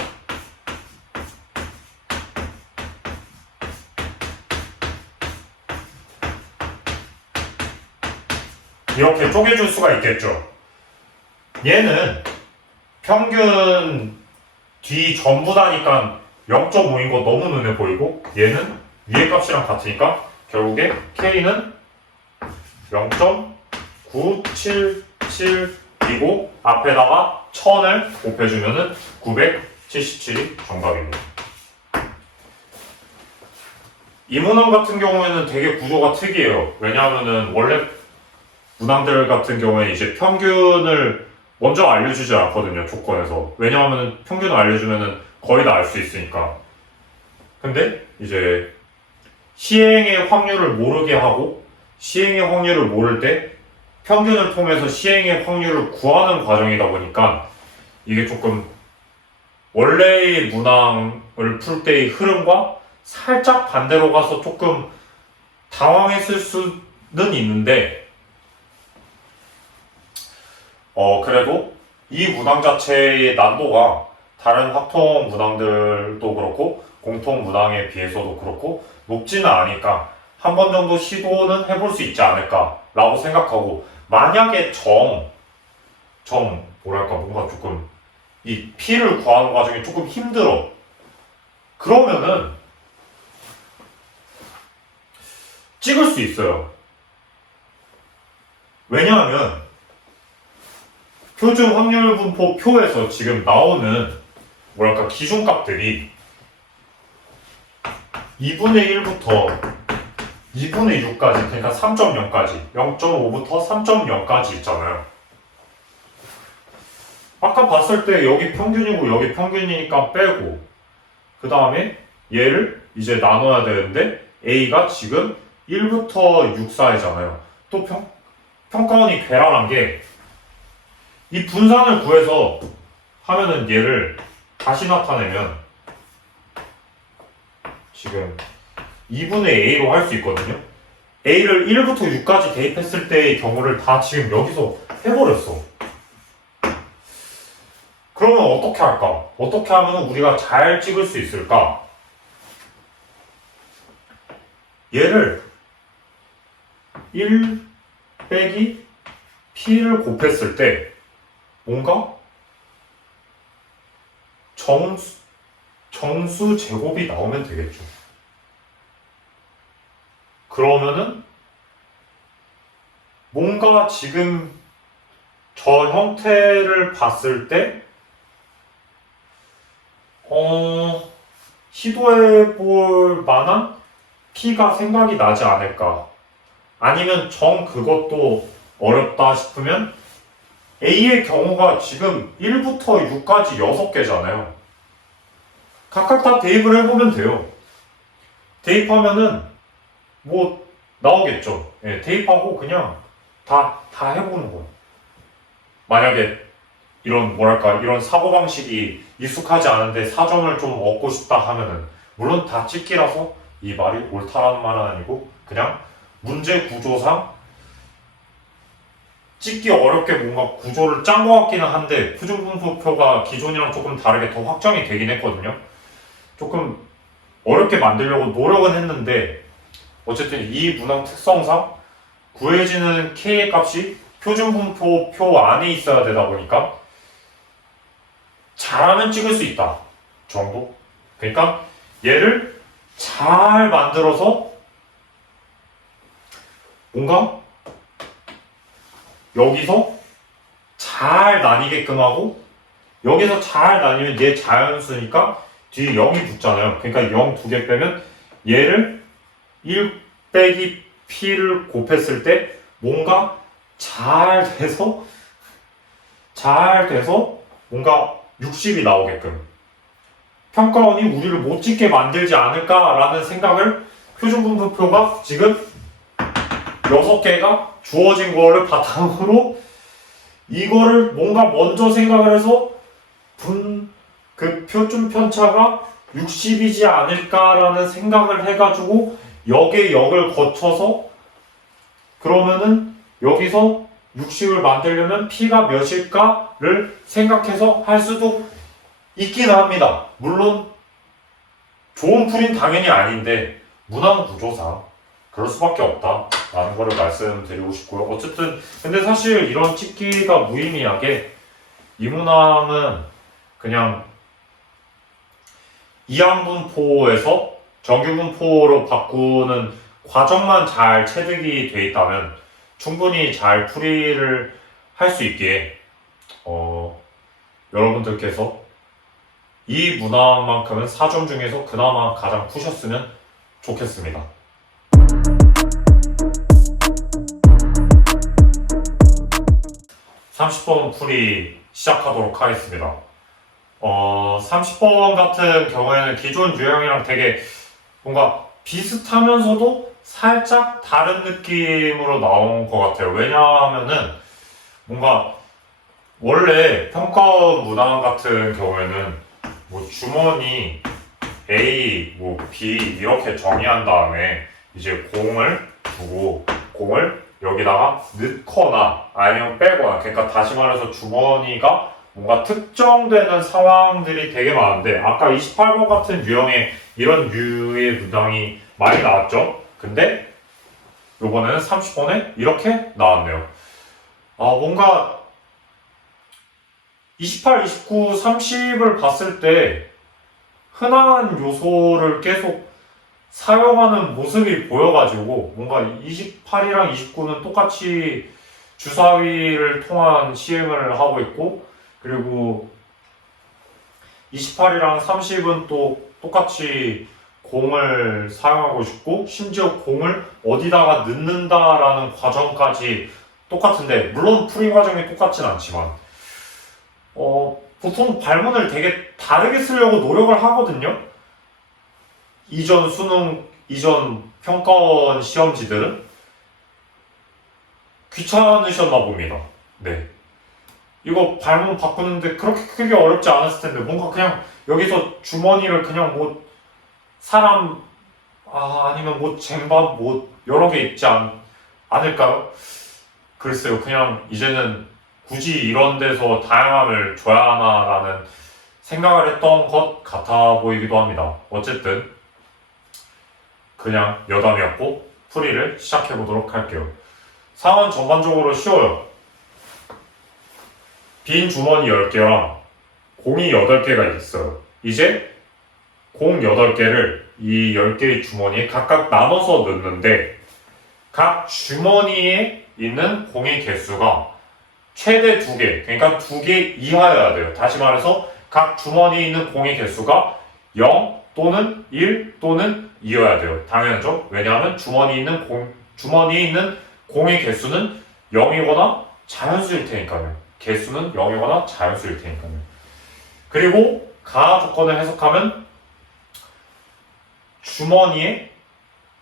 이렇게 쪼개줄 수가 있겠죠. 얘는 평균 뒤 전부 다니까 0.5인 거 너무 눈에 보이고 얘는 위의 값이랑 같으니까 결국에 K는 0.9771 그리고 앞에다가 1000을 곱해주면은 977이 정답입니다. 이 문항 같은 경우에는 되게 구조가 특이해요. 왜냐하면은 원래 문항들 같은 경우에 이제 평균을 먼저 알려주지 않거든요, 조건에서. 왜냐하면은 평균을 알려주면은 거의 다 알 수 있으니까. 근데 이제 시행의 확률을 모르게 하고 시행의 확률을 모를 때 평균을 통해서 시행의 확률을 구하는 과정이다 보니까 이게 조금 원래의 문항을 풀 때의 흐름과 살짝 반대로 가서 조금 당황했을 수는 있는데 그래도 이 문항 자체의 난도가 다른 확통 문항들도 그렇고 공통 문항에 비해서도 그렇고 높지는 않으니까 한 번 정도 시도는 해볼 수 있지 않을까 라고 생각하고, 만약에 뭐랄까 뭔가 조금 이 P를 구하는 과정이 조금 힘들어, 그러면은 찍을 수 있어요. 왜냐하면 표준 확률 분포 표에서 지금 나오는 뭐랄까 기준값들이 2분의 1부터 2분의 6까지, 그러니까 3.0까지, 0.5부터 3.0까지 있잖아요. 아까 봤을 때 여기 평균이고 여기 평균이니까 빼고, 그 다음에 얘를 이제 나눠야 되는데 A가 지금 1부터 6 사이잖아요. 또 평가원이 괴랄한 게 이 분산을 구해서 하면은 얘를 다시 나타내면 지금 2분의 A로 할 수 있거든요. A를 1부터 6까지 대입했을 때의 경우를 다 지금 여기서 해버렸어. 그러면 어떻게 할까? 어떻게 하면 우리가 잘 찍을 수 있을까? 얘를 1 빼기 P를 곱했을 때 뭔가 정수 제곱이 나오면 되겠죠. 그러면은 뭔가 지금 저 형태를 봤을 때 시도해 볼 만한 P가 생각이 나지 않을까. 아니면 그것도 어렵다 싶으면 A의 경우가 지금 1부터 6까지 6개잖아요. 각각 다 대입을 해보면 돼요. 대입하면은 뭐 나오겠죠. 예, 대입하고 그냥 다 해보는 거예요. 만약에 이런 사고방식이 익숙하지 않은데 4점을 좀 얻고 싶다 하면은, 물론 다 찍기라서 이 말이 옳다라는 말은 아니고 그냥 문제 구조상 찍기 어렵게 뭔가 구조를 짠 것 같기는 한데, 표준분포표가 기존이랑 조금 다르게 더 확정이 되긴 했거든요. 조금 어렵게 만들려고 노력은 했는데 어쨌든 이 문항 특성상 구해지는 K의 값이 표준분포표 안에 있어야 되다 보니까 잘하면 찍을 수 있다 정도? 그러니까 얘를 잘 만들어서 뭔가 여기서 잘 나뉘게끔 하고, 여기서 잘 나뉘면 얘 자연수니까 뒤에 0이 붙잖아요. 그러니까 0 2개 빼면 얘를 1 빼기 P를 곱했을 때 뭔가 잘 돼서 뭔가 60이 나오게끔 평가원이 우리를 못 찍게 만들지 않을까라는 생각을, 표준분포표가 지금 6개가 주어진 거를 바탕으로 이거를 뭔가 먼저 생각을 해서 그 표준 편차가 60이지 않을까라는 생각을 해가지고 역의 역을 거쳐서, 그러면은 여기서 60을 만들려면 P가 몇일까를 생각해서 할 수도 있긴 합니다. 물론 좋은 풀이는 당연히 아닌데 문항 구조상 그럴 수밖에 없다라는 거를 말씀드리고 싶고요. 어쨌든 근데 사실 이런 찍기가 무의미하게 이 문항은 그냥 이항분포에서 정규분포로 바꾸는 과정만 잘 체득이 돼 있다면 충분히 잘 풀이를 할 수 있기에 여러분들께서 이 문항만큼은 4점 중에서 그나마 가장 푸셨으면 좋겠습니다. 30번 풀이 시작하도록 하겠습니다. 30번 같은 경우에는 기존 유형이랑 되게 뭔가 비슷하면서도 살짝 다른 느낌으로 나온 것 같아요. 왜냐하면은 뭔가 원래 평가원 문항 같은 경우에는 뭐 주머니 A, 뭐 B 이렇게 정의한 다음에 이제 공을 두고 공을 여기다가 넣거나 아니면 빼거나, 그러니까 다시 말해서 주머니가 뭔가 특정되는 상황들이 되게 많은데, 아까 28번 같은 유형의 이런 류의 문항이 많이 나왔죠. 근데 요번에는 30번에 이렇게 나왔네요. 뭔가 28, 29, 30을 봤을 때 흔한 요소를 계속 사용하는 모습이 보여가지고 뭔가 28이랑 29는 똑같이 주사위를 통한 시행을 하고 있고, 그리고 28이랑 30은 또 똑같이 공을 사용하고 싶고, 심지어 공을 어디다가 넣는다라는 과정까지 똑같은데, 물론 풀이 과정이 똑같진 않지만 보통 발문을 되게 다르게 쓰려고 노력을 하거든요. 이전 수능, 이전 평가원 시험지들은 귀찮으셨나 봅니다. 네. 이거 발문 바꾸는데 그렇게 크게 어렵지 않았을 텐데, 뭔가 그냥 여기서 주머니를 그냥 뭐 사람, 아니면 뭐 쟁반 뭐 여러 개 있지 않을까요? 글쎄요. 그냥 이제는 굳이 이런 데서 다양함을 줘야 하나라는 생각을 했던 것 같아 보이기도 합니다. 어쨌든 그냥 여담이었고 풀이를 시작해 보도록 할게요. 상황은 전반적으로 쉬워요. 빈 주머니 10개랑 공이 8개가 있어요. 이제 공 8개를 이 10개의 주머니에 각각 나눠서 넣는데, 각 주머니에 있는 공의 개수가 최대 2개, 그러니까 2개 이하여야 돼요. 다시 말해서 각 주머니에 있는 공의 개수가 0 또는 1 또는 2여야 돼요. 당연하죠. 왜냐하면 주머니에 있는 공의 개수는 0이거나 자연수일 테니까요. 개수는 0이거나 자연수일 테니까요. 그리고 가 조건을 해석하면 주머니에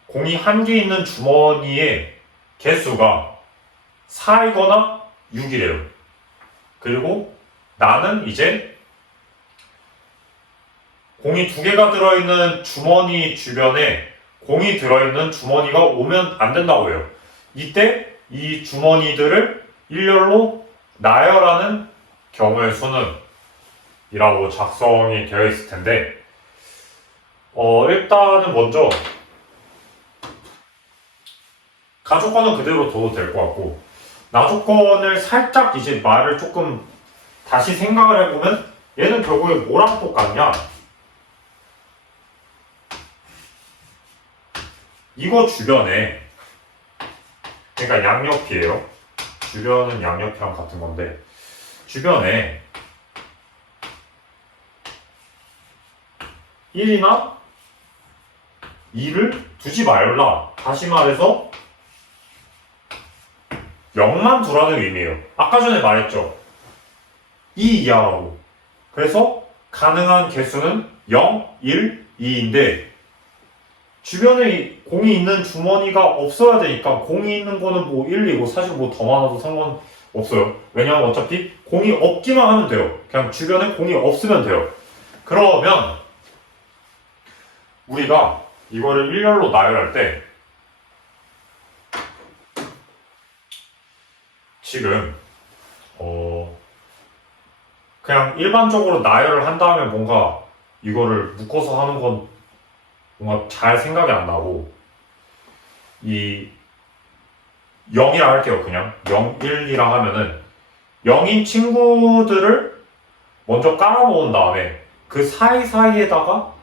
공이 1개 있는 주머니의 개수가 4이거나 6이래요. 그리고 나는 이제 공이 2개가 들어있는 주머니 주변에 공이 들어있는 주머니가 오면 안 된다고 해요. 이때 이 주머니들을 일렬로 나열하는 경우의 수는 이라고 작성이 되어 있을 텐데, 일단은 먼저 가조건은 그대로 둬도 될 것 같고, 나조건을 살짝 이제 말을 조금 다시 생각을 해보면 얘는 결국에 뭐랑 똑같냐? 이거 주변에, 그러니까 양옆이에요. 주변은 양옆이랑 같은 건데, 주변에 1이나 2를 두지 말라. 다시 말해서 0만 두라는 의미예요. 아까 전에 말했죠. 2 이하로. 그래서 가능한 개수는 0, 1, 2인데 주변에 공이 있는 주머니가 없어야 되니까 공이 있는 거는 뭐 1, 2고 사실 뭐 더 많아도 상관없어요. 왜냐하면 어차피 공이 없기만 하면 돼요. 그냥 주변에 공이 없으면 돼요. 그러면 우리가 이거를 일렬로 나열할 때 지금 그냥 일반적으로 나열을 한 다음에 뭔가 이거를 묶어서 하는 건 뭔가 잘 생각이 안 나고, 이 0이라 할게요. 그냥 0, 1, 2랑 하면은 0인 친구들을 먼저 깔아놓은 다음에 그 사이사이에다가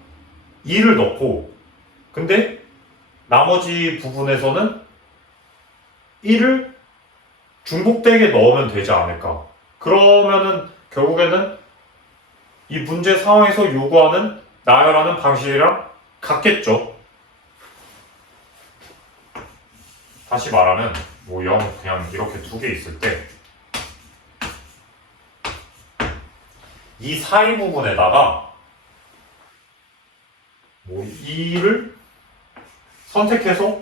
2를 넣고, 근데 나머지 부분에서는 1을 중복되게 넣으면 되지 않을까. 그러면은 결국에는 이 문제 상황에서 요구하는 나열하는 방식이랑 같겠죠. 다시 말하면 뭐 0 그냥 이렇게 두 개 있을 때 이 사이 부분에다가 뭐 2를 선택해서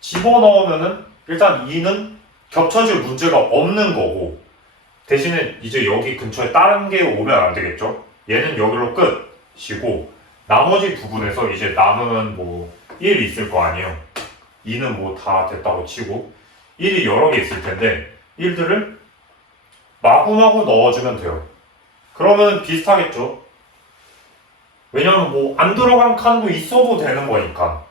집어넣으면은 일단 2는 겹쳐질 문제가 없는 거고, 대신에 이제 여기 근처에 다른 게 오면 안 되겠죠. 얘는 여기로 끝이고 나머지 부분에서 이제 남은 뭐 1이 있을 거 아니에요. 2는 뭐 다 됐다고 치고 1이 여러 개 있을 텐데 1들을 마구마구 넣어주면 돼요. 그러면 비슷하겠죠. 왜냐면 뭐 안 들어간 칸도 있어도 되는 거니까.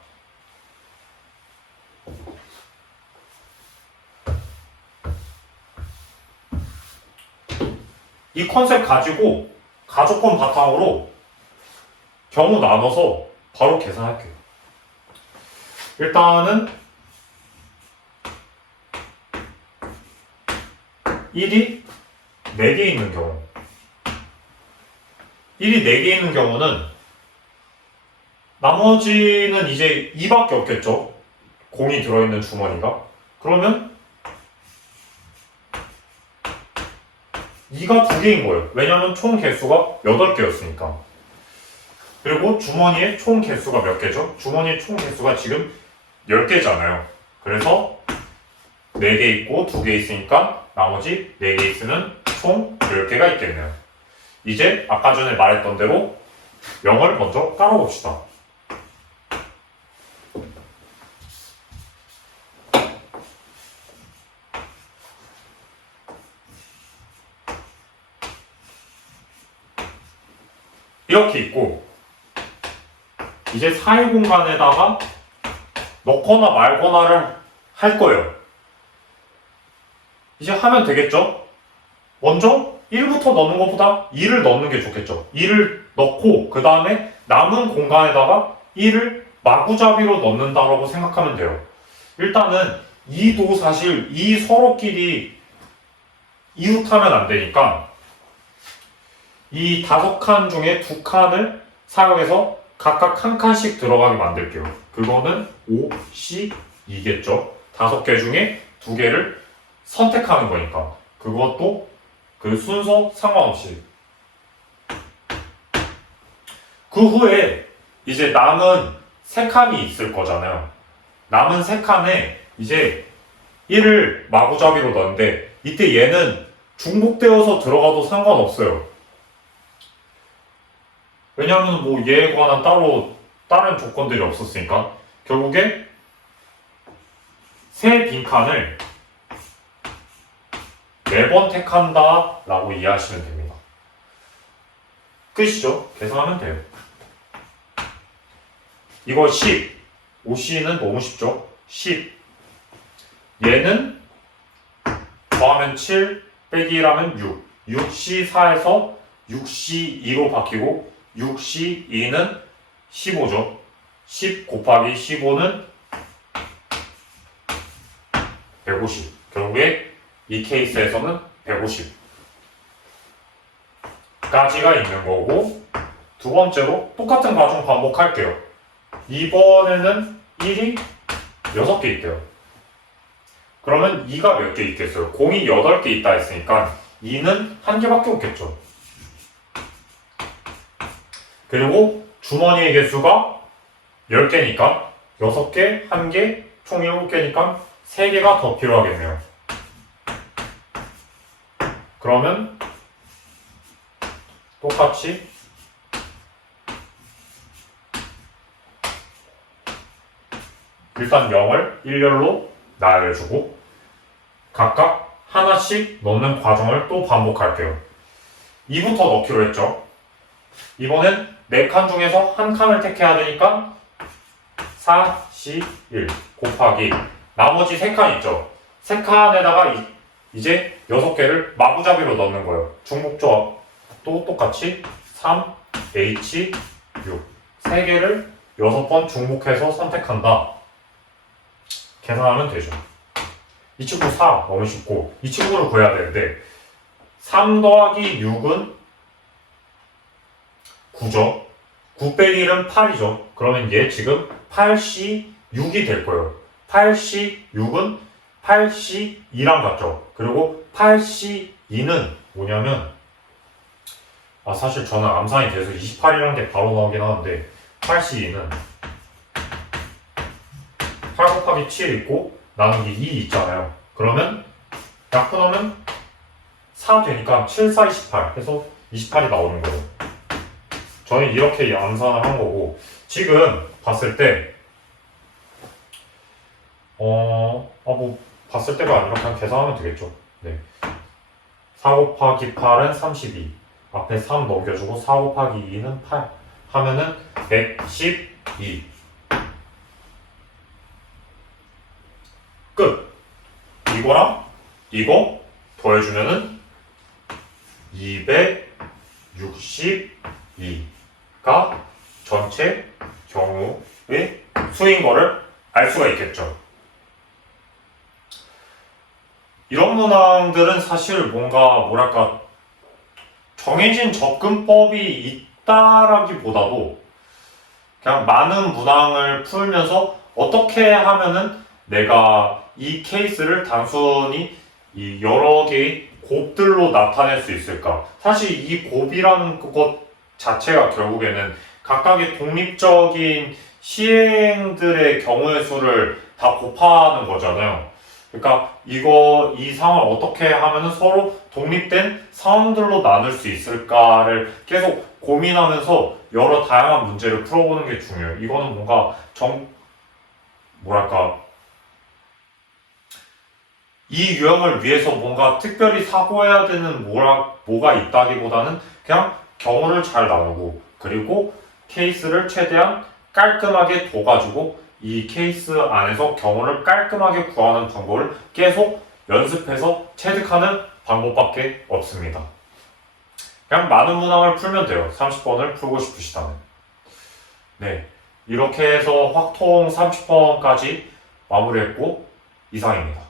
이 컨셉 가지고 가족권 바탕으로 경우 나눠서 바로 계산할게요. 일단은 1이 4개 있는 경우, 1이 4개 있는 경우는 나머지는 이제 2밖에 없겠죠. 공이 들어있는 주머니가. 그러면 2가 2개인 거예요. 왜냐면 총 개수가 8개였으니까. 그리고 주머니의 총 개수가 몇 개죠? 주머니의 총 개수가 지금 10개잖아요. 그래서 4개 있고 2개 있으니까 나머지 4개 있으면 총 10개가 있겠네요. 이제 아까 전에 말했던 대로 0을 먼저 깔아봅시다. 이렇게 있고, 이제 사이 공간에다가 넣거나 말거나를 할 거예요. 이제 하면 되겠죠? 먼저 1부터 넣는 것보다 2를 넣는 게 좋겠죠. 2를 넣고 그 다음에 남은 공간에다가 1을 마구잡이로 넣는다라고 생각하면 돼요. 일단은 2도 사실 이 서로끼리 이웃하면 안 되니까 이 5칸 중에 2칸을 사용해서 각각 한 칸씩 들어가게 만들게요. 그거는 5, C, 2겠죠. 5개 중에 2개를 선택하는 거니까. 그것도 그 순서 상관없이. 그 후에 이제 남은 3칸이 있을 거잖아요. 남은 3칸에 이제 1을 마구잡이로 넣는데 이때 얘는 중복되어서 들어가도 상관없어요. 왜냐하면 뭐 얘에 관한 따로 다른 조건들이 없었으니까. 결국에 새 빈칸을 4번 택한다 라고 이해하시면 됩니다. 끝이죠. 계산하면 돼요. 이거 10, OC는 너무 쉽죠. 10. 얘는 더하면 7, 빼기 1하면 6. 6C4에서 6C2로 바뀌고 6C2는 15죠. 10 곱하기 15는 150. 결국에 이 케이스에서는 150까지가 있는 거고, 두 번째로 똑같은 과정 반복할게요. 이번에는 1이 6개 있대요. 그러면 2가 몇 개 있겠어요? 공이 8개 있다 했으니까 2는 1개밖에 없겠죠. 그리고 주머니의 개수가 10개니까 6개, 1개, 총 7개니까 3개가 더 필요하겠네요. 그러면 똑같이 일단 0을 일렬로 나열해주고 각각 하나씩 넣는 과정을 또 반복할게요. 2부터 넣기로 했죠. 이번엔 4칸 중에서 한 칸을 택해야 되니까 4, C, 1 곱하기 나머지 3칸 있죠. 3칸에다가 이제 6개를 마구잡이로 넣는 거예요. 중복조합도 똑같이 3, H, 6 3개를 6번 중복해서 선택한다. 계산하면 되죠. 이 친구 4 너무 쉽고 이 친구를 구해야 되는데 3 더하기 6은 9죠. 9 빼기 1은 8이죠. 그러면 얘 지금 8C6이 될 거예요. 8C6은 8C2랑 같죠. 그리고 8C2는 뭐냐면 사실 저는 암산이 돼서 28이라는 게 바로 나오긴 하는데 8C2는 8 곱하기 7 있고 나누기 2 있잖아요. 그러면 약분하면 4 되니까 7, 4, 28 해서 28이 나오는 거예요. 저는 이렇게 암산을 한 거고 지금 봤을 때 뭐 봤을 때가 아니라 그냥 계산하면 되겠죠. 네. 4 곱하기 8은 32 앞에 3 넘겨주고 4 곱하기 2는 8 하면은 112 끝! 이거랑 이거 더해주면은 262가 전체 경우의 수인 거를 알 수가 있겠죠. 이런 문항들은 사실 뭐랄까 정해진 접근법이 있다라기보다도 그냥 많은 문항을 풀면서 어떻게 하면은 내가 이 케이스를 단순히 이 여러 개의 곱들로 나타낼 수 있을까? 사실 이 곱이라는 것 자체가 결국에는 각각의 독립적인 시행들의 경우의 수를 다 곱하는 거잖아요. 그러니까 이 상황을 어떻게 하면 서로 독립된 상황들로 나눌 수 있을까를 계속 고민하면서 여러 다양한 문제를 풀어보는 게 중요해요. 이거는 뭔가 이 유형을 위해서 뭔가 특별히 사고해야 되는 뭐가 있다기보다는 그냥 경우를 잘 나누고 그리고 케이스를 최대한 깔끔하게 둬가지고 이 케이스 안에서 경우를 깔끔하게 구하는 방법을 계속 연습해서 체득하는 방법밖에 없습니다. 그냥 많은 문항을 풀면 돼요. 30번을 풀고 싶으시다면. 네, 이렇게 해서 확통 30번까지 마무리했고 이상입니다.